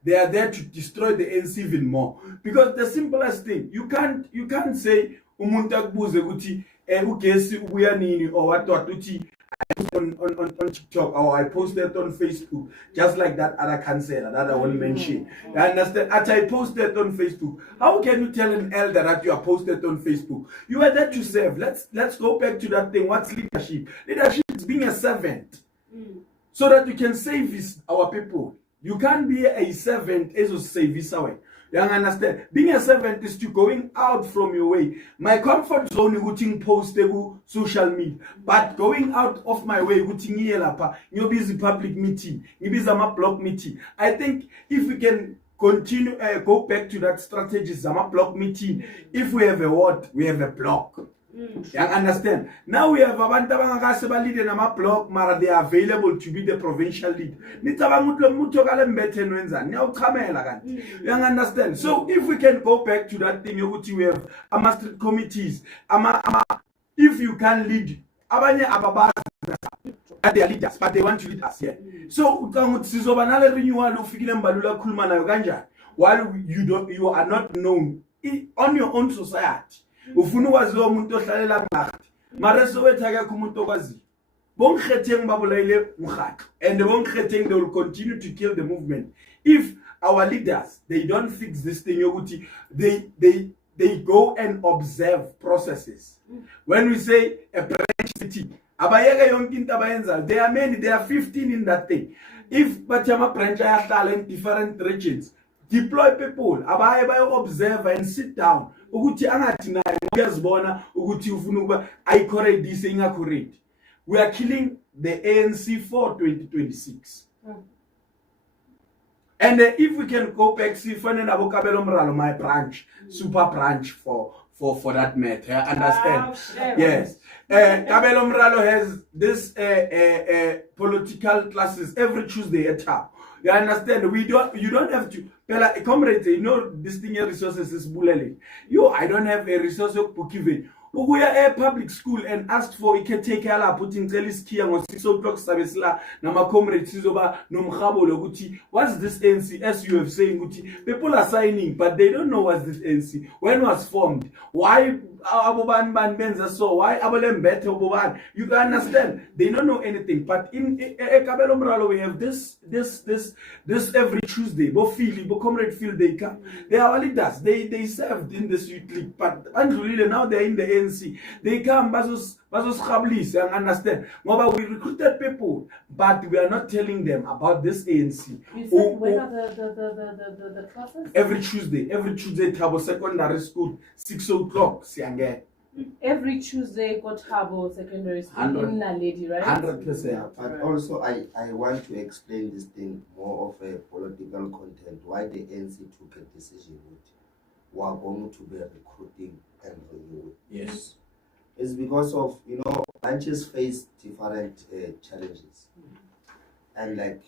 there to destroy the ANC even more. Because the simplest thing, you can't say umuntu akubuze ukuthi ugesi ubuya nini or what on TikTok or I posted on Facebook, just like that other councillor that I won't mention. You understand? After I posted on Facebook, how can you tell an elder that you are posted on Facebook? You are there to serve. Let's go back to that thing. What's leadership? Leadership is being a servant, so that you can save our people. You can't be a servant as a service away. You understand? Being a servant is to going out from your way. My comfort zone is postable social media, but going out of my way, you're busy public meeting, you're busy block meeting. I think if we can continue, go back to that strategy, Zama block meeting. If we have a ward, we have a block. You understand? Now we have abantu lead in a block, mara they are available to be the provincial lead. You understand? So if we can go back to that thing, we have street committees. If you can lead, they are leaders, but they want to lead us here. So while you are not known on your own society. Ufuna waziwa umuntu ohlalela ngathi mara sowetha ke umuntu okwazi bongkheteng babulayile mkhatlo and bongkheteng they will continue to kill the movement if our leaders they don't fix this thing yokuthi they go and observe processes. When we say a branch city abayeke yonke into abayenza, there are many, there are 15 in that thing. If bachama branch ayahlala in different regions, deploy people abaye bayo observe and sit down ukuthi angathi naye uyazibona ukuthi ufuna ukuba ayicorrect this ingacorrect. We are killing the ANC for 2026. And if we can go back, see, my branch, super branch for that matter. Understand? Yes. Kabelo Mralo has this political classes every Tuesday at Tau. You understand? You don't have to. Pela, comrades, you know, this thing resources is bullying. I don't have a resource of Pukive. We are a public school and asked for take putting Teliskia on 6 o'clock Sabesla, Nama comrades Sizoba, Nomhabo Loguti. What's this NC? As you have saying, Guti. People are signing, but they don't know what's this NC. When was formed? Why Aboban Ban Benza so? Why Abolem Better Boban? You can understand. They don't know anything. But in Kabelo Mralo, we have this every Tuesday. Bo Philly, Bo Comrade Phil, they come. They are our leaders. They served in the Youth League, but until now they're in the ANC. They come, Bazus Khablis, and understand. We recruited people, but we are not telling them about this ANC. You said when are the classes? Every Tuesday, Tabo Secondary School, 6 o'clock, Siange. Every Tuesday, got Tabo Secondary School in Naledi, right? 100%. But also, I want to explain this thing more of a political content. Why the ANC took a decision with we are going to be recruiting and renewing. Yes. It's because of, branches face different challenges. And like,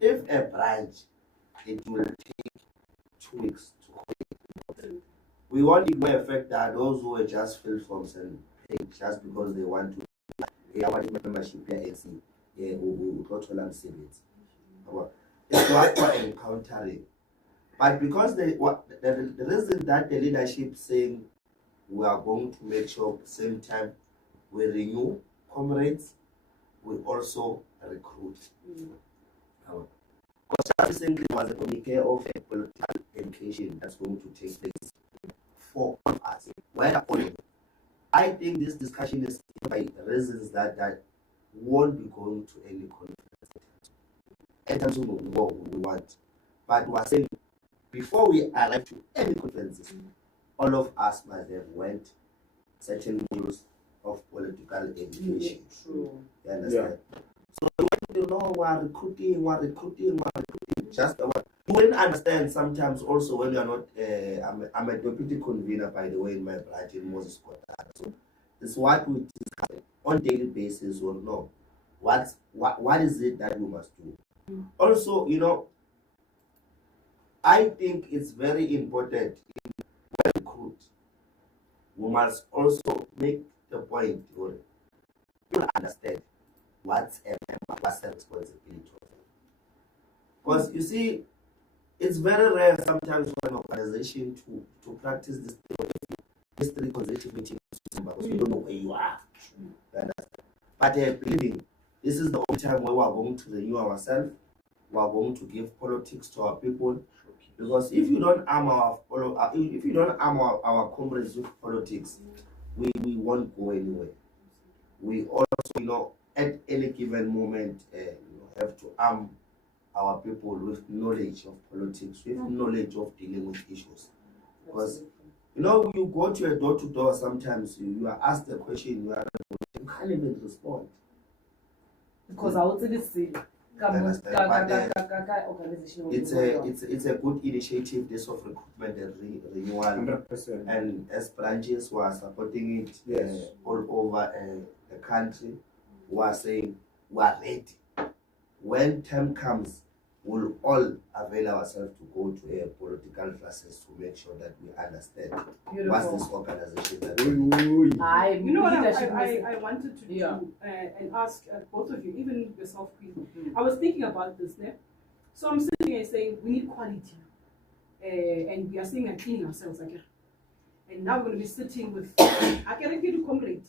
if a branch, it will take 2 weeks to complete. We won't ignore the fact that those who are just filled forms and paid just because they want to, they want membership here, ANC, who got to learn civics. It's what we're encountering. But because the reason that the leadership saying we are going to make sure at the same time we renew comrades, we also recruit. Because recently was a communique of a political education that's going to take place for all of us. I think this discussion is by reasons that won't be going to any conference in terms of what we want. But we are saying before we arrive to any conferences, all of us must have went certain modules of political education. True. You understand? Yeah. So we're recruiting. Just you wouldn't understand sometimes also when you're not. I'm a deputy convener, by the way, in my branch in Moses Kotara. So it's what we discuss on daily basis or no. What is it that we must do? Also, I think it's very important in recruit. We must also make the point or you understand what's a member, what's the responsibility of it. Because you see, it's very rare sometimes for an organization to practice this 3 consecutive meetings because we don't know where you are. You understand? But believing this is the only time where we are going to renew ourselves, we are going to give politics to our people. Because if you don't arm our comrades with politics, we won't go anywhere. We also, at any given moment, have to arm our people with knowledge of politics, with knowledge of dealing with issues. Because you go to a door-to-door, sometimes you are asked a question, you can't even respond. Because I would say it's a good initiative, this of recruitment and renewal. 100%. And as branches who are supporting it all over the country, who are saying we are ready. When time comes, we'll all avail ourselves to go to a political classes to make sure that we understand what's this organization that you know what I wanted to do and ask both of you, even yourself, Queen. I was thinking about this, ne? So I'm sitting here saying we need quality, and we are saying and cleaning ourselves again. And now we're going to be sitting with I can get to comrade.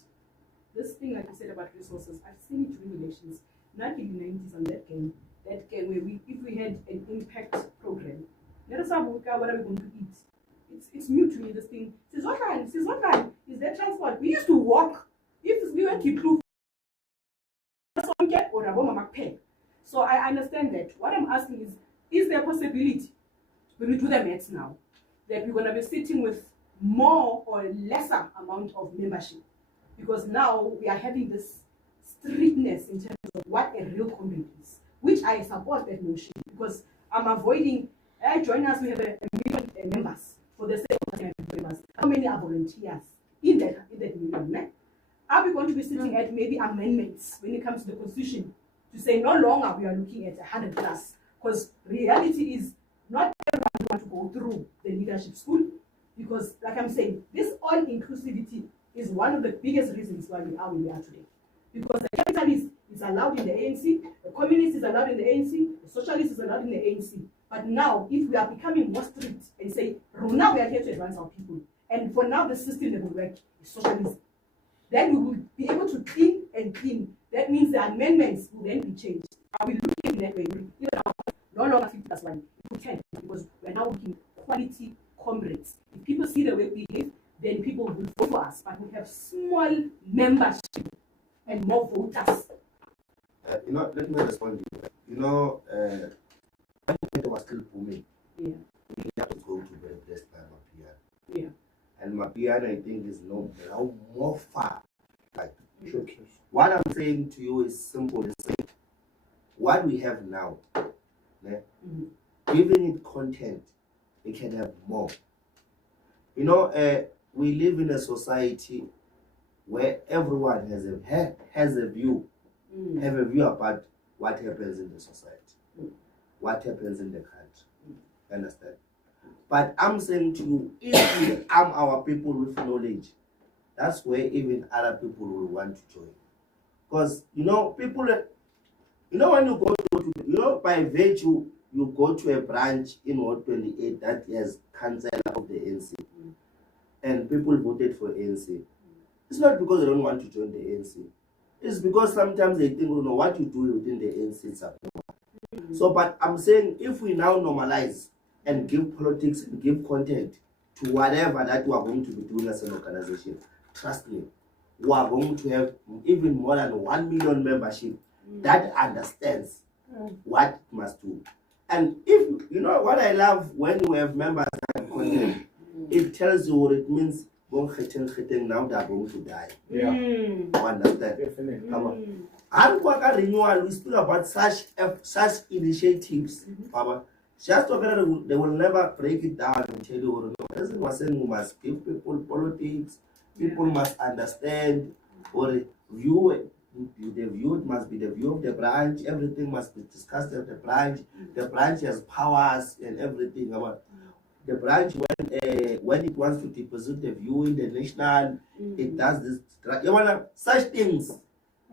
This thing like you said about resources, I've seen it during elections, not in the 90s on that game where if we had an impact program, let us have what are we going to eat? It's new to me, this thing. Is there transport? We used to walk. If we went to prove so I understand that. What I'm asking is there a possibility when we do the maths now that we're gonna be sitting with more or lesser amount of membership? Because now we are having this strictness in terms of what a real community is, which I support that notion, because I'm avoiding. Join us. We have a million members for the sake of members. How many are volunteers in that million? Ne? Are we going to be sitting at maybe amendments when it comes to the constitution to say no longer we are looking at 100 plus? Because reality is not everyone wants to go through the leadership school, because like I'm saying, this all inclusivity is one of the biggest reasons why we are where we are today. Because the capitalist is allowed in the ANC, the communist is allowed in the ANC, the socialist is allowed in the ANC. But now, if we are becoming more strict and say, now we are here to advance our people, and for now the system that will work is socialism, then we will be able to clean and clean. That means the amendments will then be changed. Are we looking that way? No longer 50+1. We can, because we are now looking quality comrades. If people see the way we live, then people will vote for us. But we have small membership and more voters. Let me respond to that. When it was still booming, Yeah. we have to go to very blessed by Mapiano. Yeah. And Mapiano, I think, is now more far. Like, what I'm saying to you is simple. It's like, what we have now, giving it content, we can have more. We live in a society where everyone has a view, have a view about what happens in the society, what happens in the country. Understand? But I'm saying to you, if we arm our people with knowledge, that's where even other people will want to join. Because people, when you go to, by virtue, you go to a branch in Ward 28 that has councillor of the ANC, and people voted for ANC. It's not because they don't want to join the ANC. It's because sometimes they think, what you do within the ANC is abnormal. So, but I'm saying, if we now normalize and give politics and give content to whatever that we are going to be doing as an organization, trust me, we are going to have even more than 1 million membership that understands what it must do. And if what I love when we have members that have content, it tells you what it means. Now they are going to die. Yeah. You understand? Definitely. Come on. Renewal, we speak about such initiatives. Just talking, they will never break it down and tell you, President was saying we must give people politics, people must understand, or view the view, it must be the view of the branch, everything must be discussed at the branch. The branch has powers and everything about the branch when it wants to deposit the view in the national, it does this. Such things,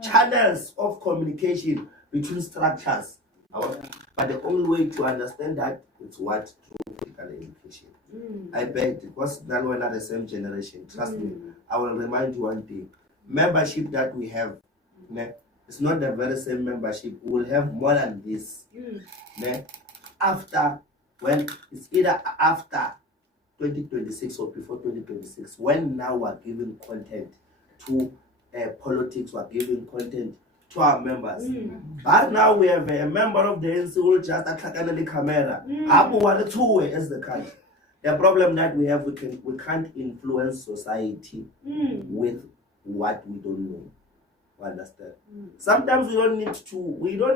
channels of communication between structures. But the only way to understand that is what through political education. I bet because now we're not the same generation. Trust me, I will remind you one thing: membership that we have, it's not the very same membership. We will have more than this. After, when it's either after 2026 or before 2026, when now we're giving content to politics, we're giving content to our members. But now we have a member of the ANC who just attack the camera. As the country. The problem that we have, we can't influence society with what we don't know. You understand? Sometimes we don't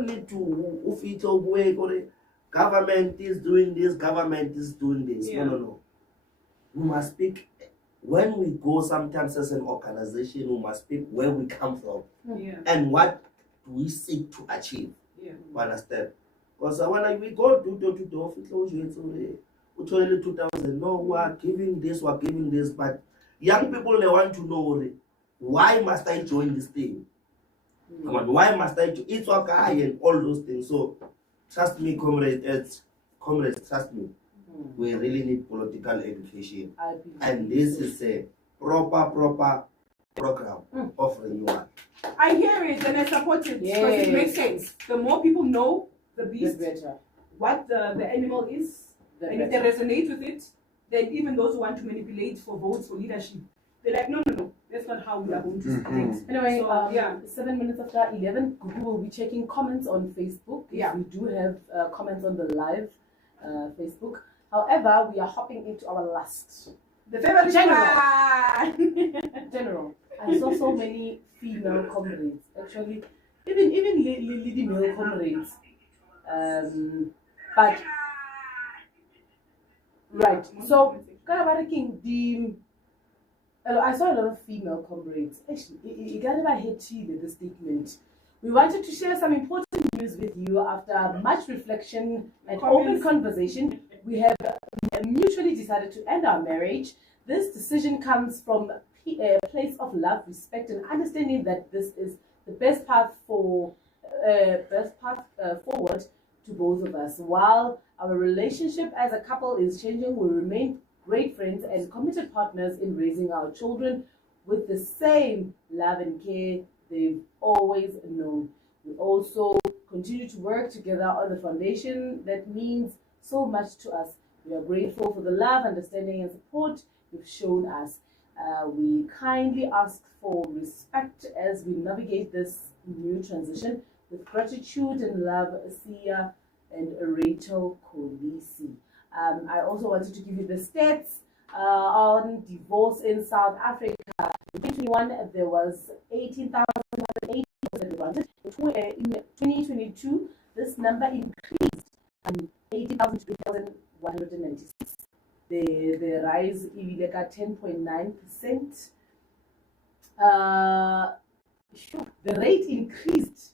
need to feature way or government is doing this, government is doing this. No. We must speak. When we go sometimes as an organization, we must speak where we come from and what we seek to achieve. You understand? Because when we go to the office, we 2000, no, we are giving this, but young people, they want to know, why must I join this thing? Why must I join? It's okay and all those things. So, trust me, comrades, trust me. We really need political education. And this is a proper program of renewal. I hear it and I support it because it makes sense. The more people know the beast, what the animal is, and if they resonate with it, then even those who want to manipulate for votes for leadership, they're like, no, that's not how we are going to speak. Anyway, 7 minutes after 11, we will be checking comments on Facebook. If we do have comments on the live Facebook. However, we are hopping into our last. The favorite General. I saw so many female comrades. Actually, even lady male comrades. But right, so I saw a lot of female comrades. Actually, you got about hit the statement. We wanted to share some important news with you after much reflection and open conversation. We have mutually decided to end our marriage. This decision comes from a place of love, respect, and understanding that this is the best path forward to both of us. While our relationship as a couple is changing, we remain great friends and committed partners in raising our children with the same love and care they've always known. We also continue to work together on the foundation that means so much to us. We are grateful for the love, understanding, and support you've shown us. We kindly ask for respect as we navigate this new transition. With gratitude and love, Sia and Rachel Kolisi. I also wanted to give you the stats on divorce in South Africa. In 2021, there was 18,280 granted. In 2022, this number increased 18,000 to 8,196. The rise is 10.9%. The rate increased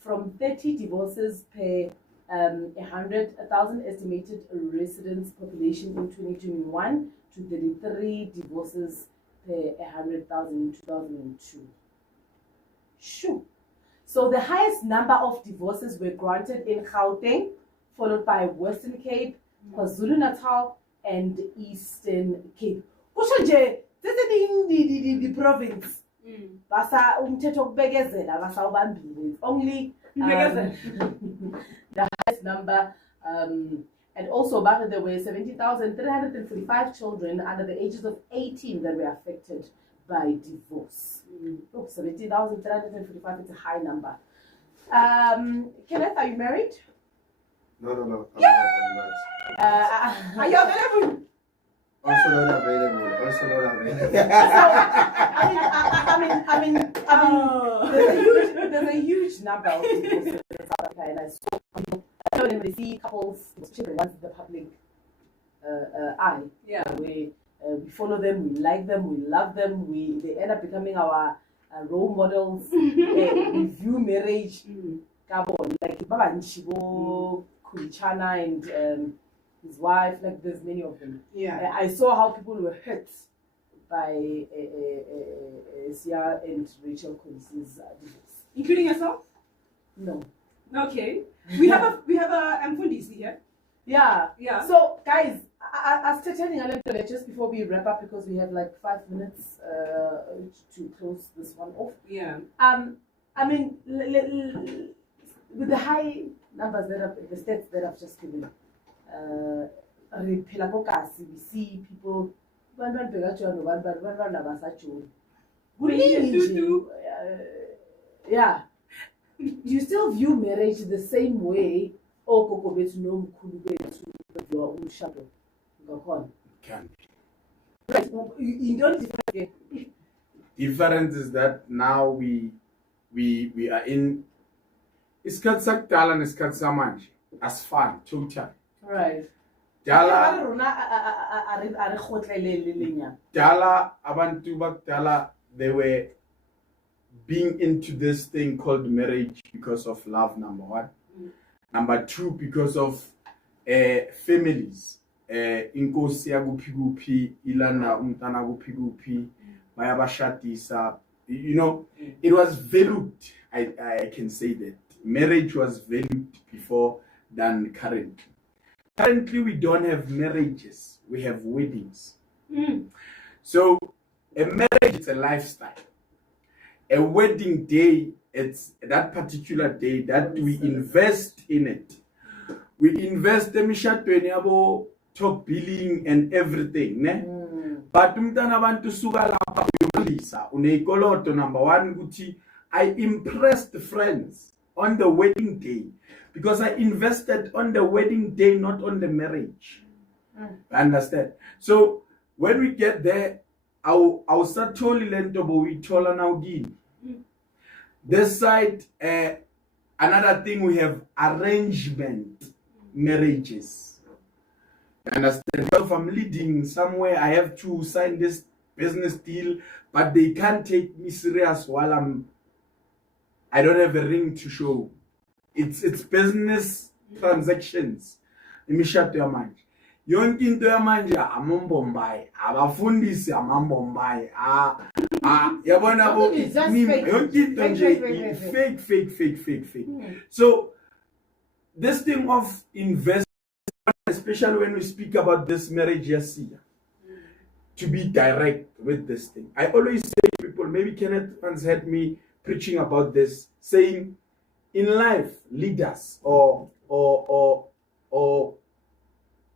from 30 divorces per 100,000 estimated residents population in 2021 to 33 divorces per 100,000 in 2002. Sure. So the highest number of divorces were granted in Gauteng, followed by Western Cape, KwaZulu-Natal, and Eastern Cape. Kusho nje the province. Basa umthetho kubekezela basa ubambile. Only the highest number, and also there were 17,345 children under the ages of 18 that were affected by divorce. Look, 17,345 is a high number. Kenneth, are you married? No, I'm not. Are you available? Also not available. There's a huge number of divorces in South Africa, and I know when we see couples, especially the ones in the public eye, we follow them, we like them, we love them, they end up becoming our role models. We view marriage, like Baba Nishibo, Kulichana, and his wife, like there's many of them. Yeah, I saw how people were hurt by Sia and Rachel Kolisi's divorce. Including yourself? No. Okay. We have a Mfundisi here. Yeah. So guys, I was telling a little bit just before we wrap up because we have like 5 minutes to close this one off. Yeah. I mean, with the high numbers the stats that I've just given, we see people. Yeah. Do you still view marriage the same way? Can Right. You don't difference is that now we are in isikhathi sakudala nesikhathi samanje asifani total. Right. Dala abantu bakudala, they were being into this thing called marriage because of love, number one. Number two, because of families. Inkosi yakuphi kuphi ilana umntana kuphi kuphi bayabashadisa. You know, it was valued. I can say that marriage was valued before than currently. Currently, we don't have marriages, we have weddings. So a marriage is a lifestyle. A wedding day, it's that particular day that we invest in it. We invest in mishadweni, top billing and everything. But umntana abantu suka lapha uyolisa uneikoloto. Number one, ukuthi I impressed friends on the wedding day because I invested on the wedding day, not on the marriage. Understand? So when we get there, I'll start telling lento bo we tola now din. This side Another thing, we have arrangement marriages. You understand? If I'm leading somewhere, I have to sign this business deal, but they can't take me serious while I don't have a ring to show. It's business transactions. Imishado yamanje. Yonke into yamanje amambombayi, abafundisi amambombayi. Yabona bo It's just yonke into nje fake. So this thing of investment, especially when we speak about this marriage year, to be direct with this thing. I always say to people, maybe Kenneth once had me preaching about this, saying in life, leaders or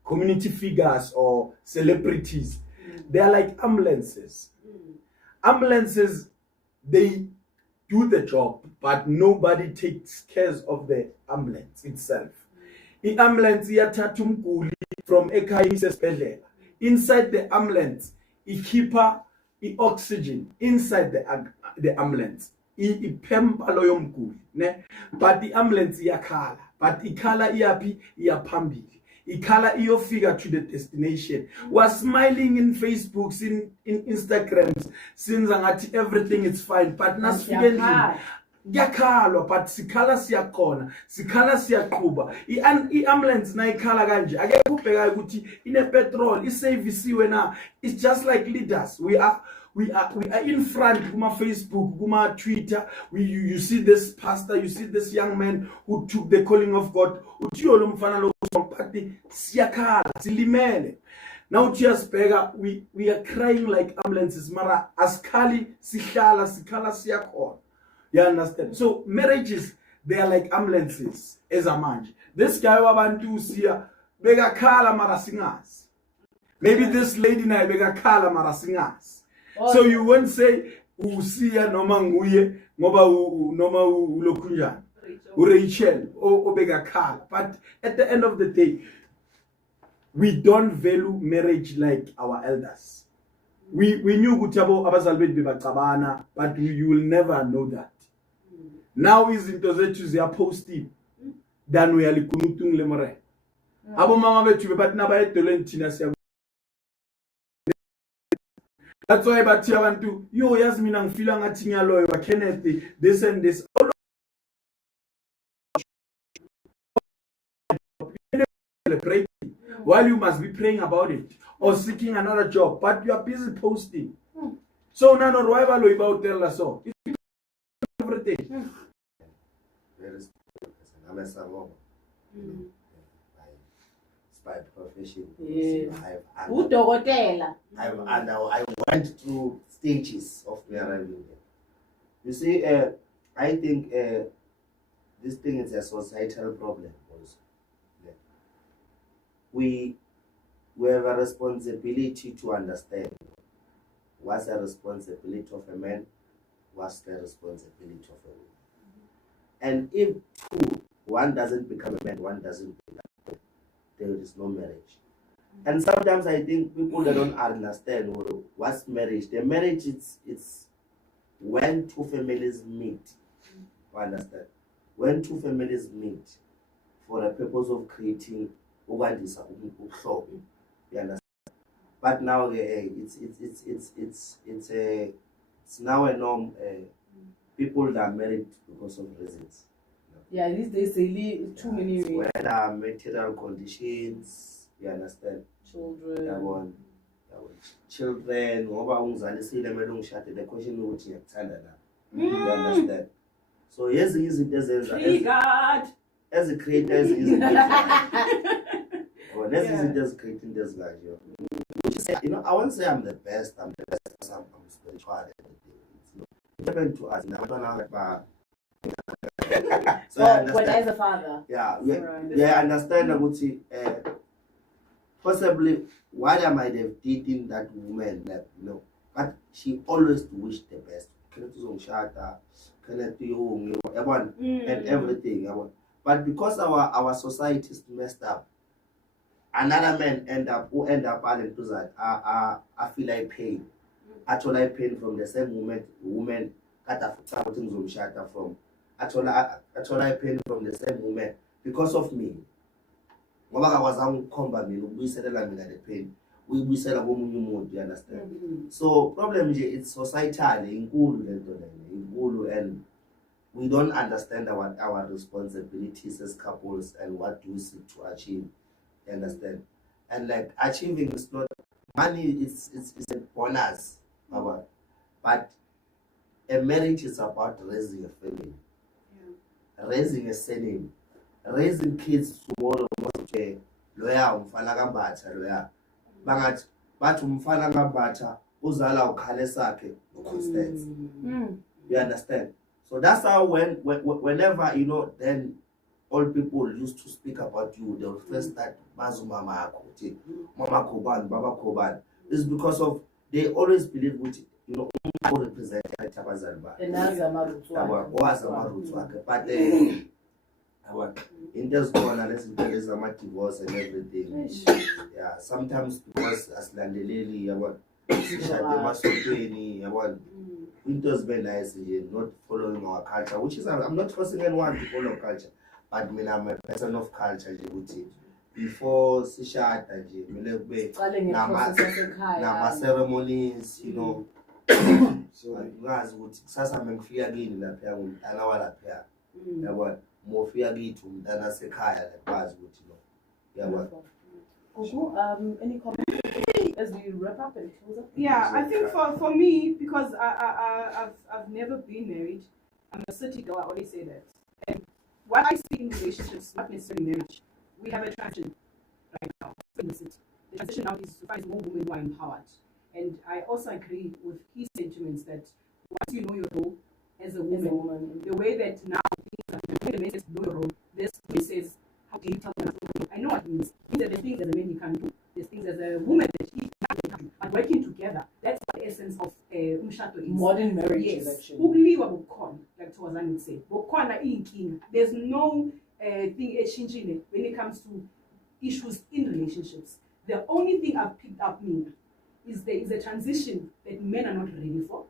community figures or celebrities, they are like ambulances. Ambulances, they do the job, but nobody takes care of the ambulance itself. The ambulance iyathatha umguli from ekhaya isesibhedlela. Inside the ambulance, ikhipha oxygen inside the ambulance. Ipempa loyo mguli, ne? But the ambulance iyakhala, but ikhala iyapi iyaphambili. Ikhala iyofika to the destination. We're smiling in Facebooks, in Instagrams, since ngathi everything is fine, but nasifike endlini kuyakhalwa, but sikhala siyakhona, sikhala siyaqhuba. I-ambulance nayikhala kanje ake kubheka ukuthi ine petrol isavisiwe na. It's just like leaders. We are in front kuma Facebook, kuma Twitter. You see this pastor, you see this young man who took the calling of God. Uthiyo lo mfana lo party siyakhala silimele. Now Bega, we are crying like ambulances. Mara askali sikhala sikhala siyakhona. You understand? So marriages, they are like ambulances as a man. This guy wabantu siya bega khala mara singas. Maybe this lady na bega khala mara singas. So you won't say usiya noma nguye ngoba noma ulokunjani. Rachel or bega khala. But at the end of the day, we don't value marriage like our elders. We knew Gutabo abazalbet bebacabana, but you will never know that. Now izinto zethu ziyaposti than we are likunutung lemore. Abo mama bethu bebathi nabayedolweni thina siya. That's why bathi abantu yo yazi mina ngifila ngathi ngiyaloyo ba Kenneth this and this. Celebrating while you must be praying about it or seeking another job, but you are busy posting. So now no why balo about tell us so. Everything. I'm a salon. By profession. I went through stages of me arriving there. You see, I think this thing is a societal problem also. Yeah. We have a responsibility to understand what's the responsibility of a man, what's the responsibility of a woman. And if one doesn't become a man, one doesn't become a man, there is no marriage. And sometimes I think people that don't understand what's marriage. The marriage it's when two families meet. You understand? When two families meet for the purpose of creating you understand? But now it's now a norm. People that are married because of reasons. Yeah, these days they live too many ways. Whether material conditions, you understand? Children. Children, the question is you understand? So yes, is it as a creator, as it as creating this guy. You know, I won't say I'm the best, I'm spiritual. It happened to us now. So but as a father. I understand that possibly why I might have dating that woman, but she always wished the best. And everything. But because our society is messed up, another man end up adding to that. I feel like pain. Actually, pain from the same woman got something from athola ipain from the same woman because of me. Ngoba kakwazanga ukukhomba mina ukubuyiselela mina le pain. Uyibuyisela komunye umuntu, you understand? So problem nje it's societal inkulu lento lena, inkulu, and we don't understand our responsibilities as couples and what do we seek to achieve. You understand? And like achieving is not money, it's a bonus, but a marriage is about raising a family, raising a surname, raising kids tomorrow. Loya umfana kambatha loya bangathi bathi umfana kambatha uzala ukhale sakhe uConstance. You understand? So that's how whenever you know, then all people used to speak about you, they will first start bazu mama akho, mama Koban, baba Koban. It's because of they always believe which you know represent abazali bakhe. But into zona lezinto zama divorce and everything. Yeah, sometimes because asilandeleli yabona sishade emasontweni yabona into very nice, not following our culture, which is I'm not forcing anyone to follow culture, but I'm a person of culture. Before sishada nje kumele kube nama ceremonies, you know. So ngazi ukuthi kusasa mengifika kini lapha ngumntana walapha yabona mofika kithi umntana sekhaya lekwazi ukuthi no yabona. Any comments as we wrap up and close up? Yeah, I think for me, because I've never been married, I'm a city girl, I always say that. And what I see in relationships, not necessarily marriage, we have a transition right now in the city. The transition now is to find more women who are empowered. And I also agree with his sentiments that once you know your role as a woman, the way that now the man says know your role, this way says how do you tell them? I know what it means. It means that there's things as a man you can do, there's things as a woman that he can do. But working together, that's the essence of umshado is. Modern marriage yes. is actually. Ukuliwa bukhona, like Thokozani would say. Bukhona iyinkinga. There's no thing changing when it comes to issues in relationships. The only thing I've picked up is there is a transition that men are not ready for,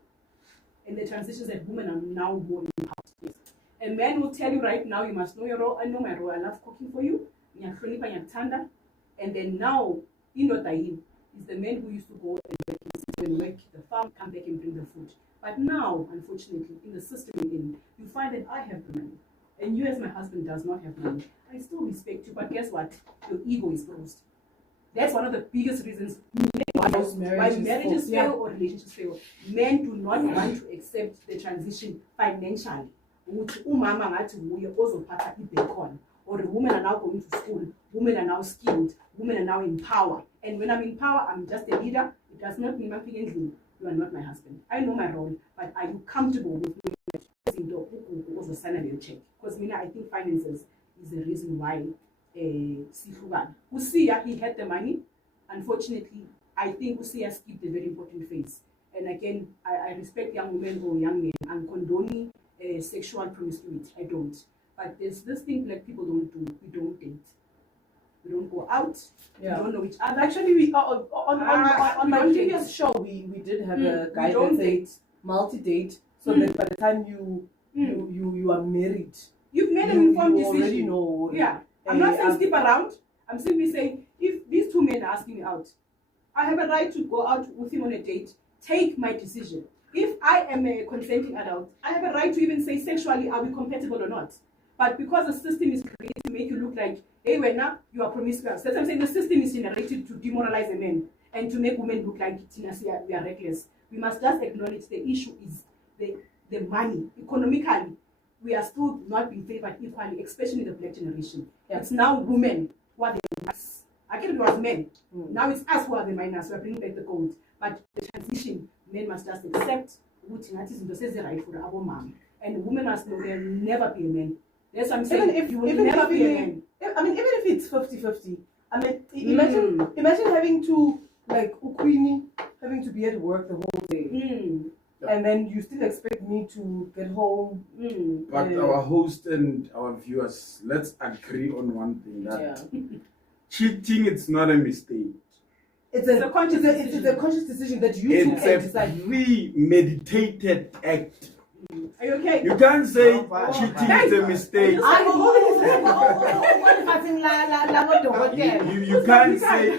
and the transitions that women are now more empowered. A man will tell you right now, you must know your role. I know my role. I love cooking for you. And then now, Indotahim is the man who used to go and work the farm, come back and bring the food. But now, unfortunately, in the system we're in, you find that I have the money, and you as my husband does not have money. I still respect you, but guess what? Your ego is bruised. That's one of the biggest reasons why marriages fail or relationships fail. Men do not want to accept the transition financially. Umama ngathi nguye ozophatha ibacon, or the women are now going to school, women are now skilled, women are now in power. And when I'm in power, I'm just a leader. It does not mean you are not my husband. I know my role, but are you comfortable with me? Because I think finances is the reason why Usia, he had the money. Unfortunately, I think Usia skipped a very important phase. And again, I respect young women or young men. I'm condoning sexual promiscuity. I don't. But there's this thing black people don't do. We don't date. We don't go out. We don't know each other. Actually, we on my previous show we did have a guy that said multi-date, so that by the time you are married, you've made an informed decision. You already know. Yeah. I'm not saying skip around. I'm simply saying if these two men are asking me out, I have a right to go out with him on a date, take my decision. If I am a consenting adult, I have a right to even say sexually, are we compatible or not? But because the system is created to make you look like, hey, you are promiscuous. That's what I'm saying. The system is generated to demoralize a man and to make women look like we are reckless. We must just acknowledge the issue is the money. Economically, we are still not being favored equally, especially the black generation. Yeah. It's now women who are the minus. I can't it was men. Now it's us who are the minus. We are bringing back the gold. But the transition, men must just accept right for our mom. And women must know they'll never be a man. That's what I'm saying. Even if you will never be a man. Even if it's 50-50. I mean, imagine having to, like, Ukwini, having to be at work the whole day. And then you still expect me to get home. But our host and our viewers, let's agree on one thing, that cheating, it's not a mistake. It's a conscious decision that you it's a premeditated act. Are you okay? Okay. You can't say No, fine. cheating is a mistake. You can't say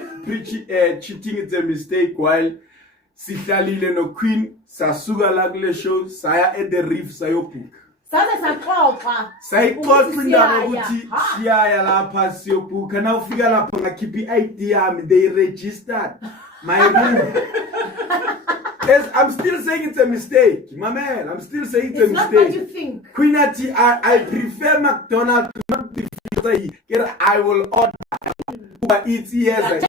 cheating is a mistake while sihlalile no Queen sasuka la kule show saya at the reef sayobuka. Sayixoxa indaba ukuthi siyaya lapha siyobuka na ufika lapha ngakhiphi ID yami they registered my room. Yes, I'm still saying it's a mistake, my man. I'm still saying it's a not mistake. what you think. Queen Ati, I prefer McDonald's, not the I will order Uber Eats, yes.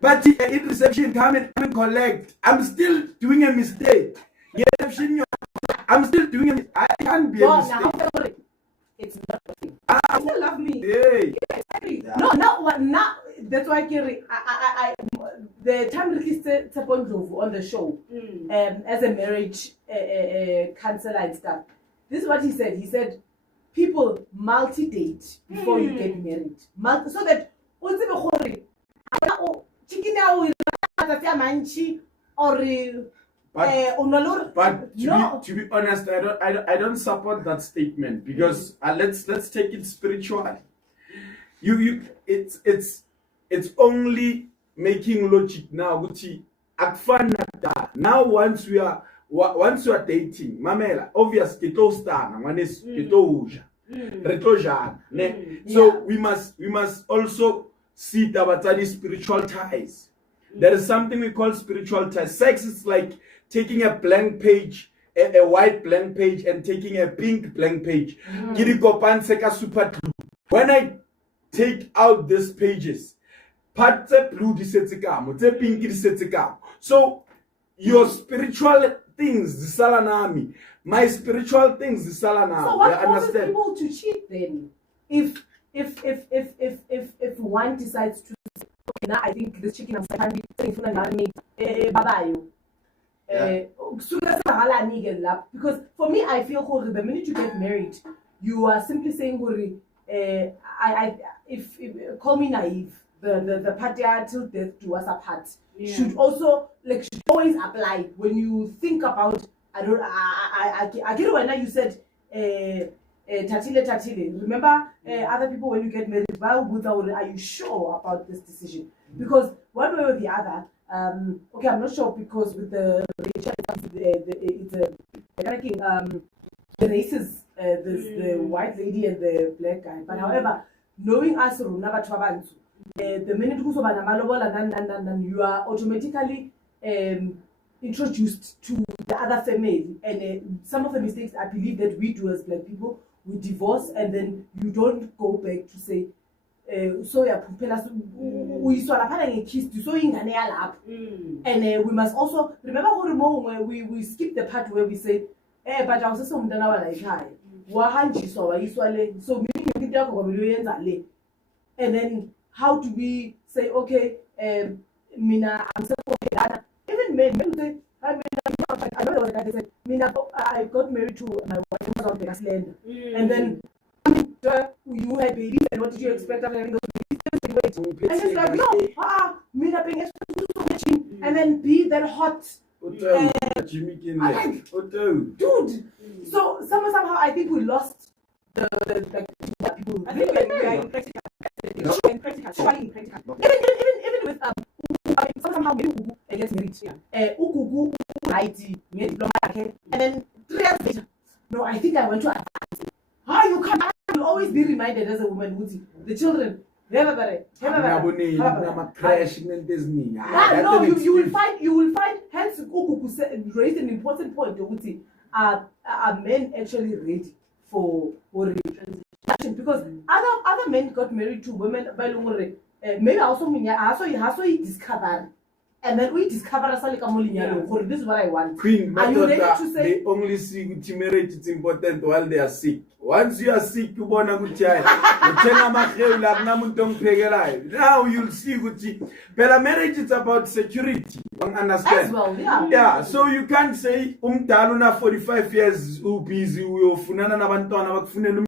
But in reception, come and collect. I'm still doing a mistake. I'm still doing a mistake. I can't be a mistake. It's not a thing. You still love me. Hey. Exactly. No, not what now. That's why Kiri, I the time Ricky Tsepondlovu on the show, as a marriage counselor and stuff. This is what he said. He said, people multi-date before you get married, so that But to be honest, I don't support that statement because let's take it spiritually. It's only making logic now. Guti akufana now once you are dating, mamela obvious kito stana manes kito uja retojana ne. So we must also see tabatani spiritual ties. There is something we call spiritual ties. Sex is like taking a blank page, a white blank page, and taking a pink blank page. Kirikopan seka super glue. When I take out these pages, part the blue disetikamo, the pink disetikamo. So your spiritual things, the salanami, my spiritual things, the salanami. So what causes people to cheat then? If one decides to say, okay, now I think this chicken I'm saying babayo. Because for me, I feel the minute you get married, you are simply saying, if call me naive, the party till death do us apart should also should always apply when you think about. I get it when you said tatile. Remember, other people when you get married, are you sure about this decision? Because one way or the other, okay, I'm not sure because with the races, there's the white lady and the black guy. But however, knowing us, the minute you are automatically introduced to the other family, and some of the mistakes I believe that we do as black people, we divorce and then you don't go back to say so ya pupela we swala phana ngekhisti so ingane yalapha. And we must also remember where we skip the part where we say but awusese umntana wala ekhaya wahanjiswa wayiswa le, so meaning into yakho kwabilo yenza le. And then how do we say okay mina I'm separated, even men say I know what I said. I got married to my wife who was on the slender. And then you had baby, and what did you expect after having those babies? And it's like, no, Mina being so much, and then be that hot. Dude. So somehow I think we lost the people. I think we are in practical. Even with somehow gets married. And then 3 years later, no, I think I went to advance. You can't. You'll always be reminded as a woman, Woody. The children, no, you will find. Hence, Ukuku raised an important point. Woody, are men actually ready for transition? Because other men got married to women. Maybe also discover. And then we discover this is what I want. Queen, are you ready to say? They only see that marriage is important while they are sick. Once you are sick, you want to now you'll see but marriage is about security. Understand? As well, yeah. Yeah, so you can't say 45 years busy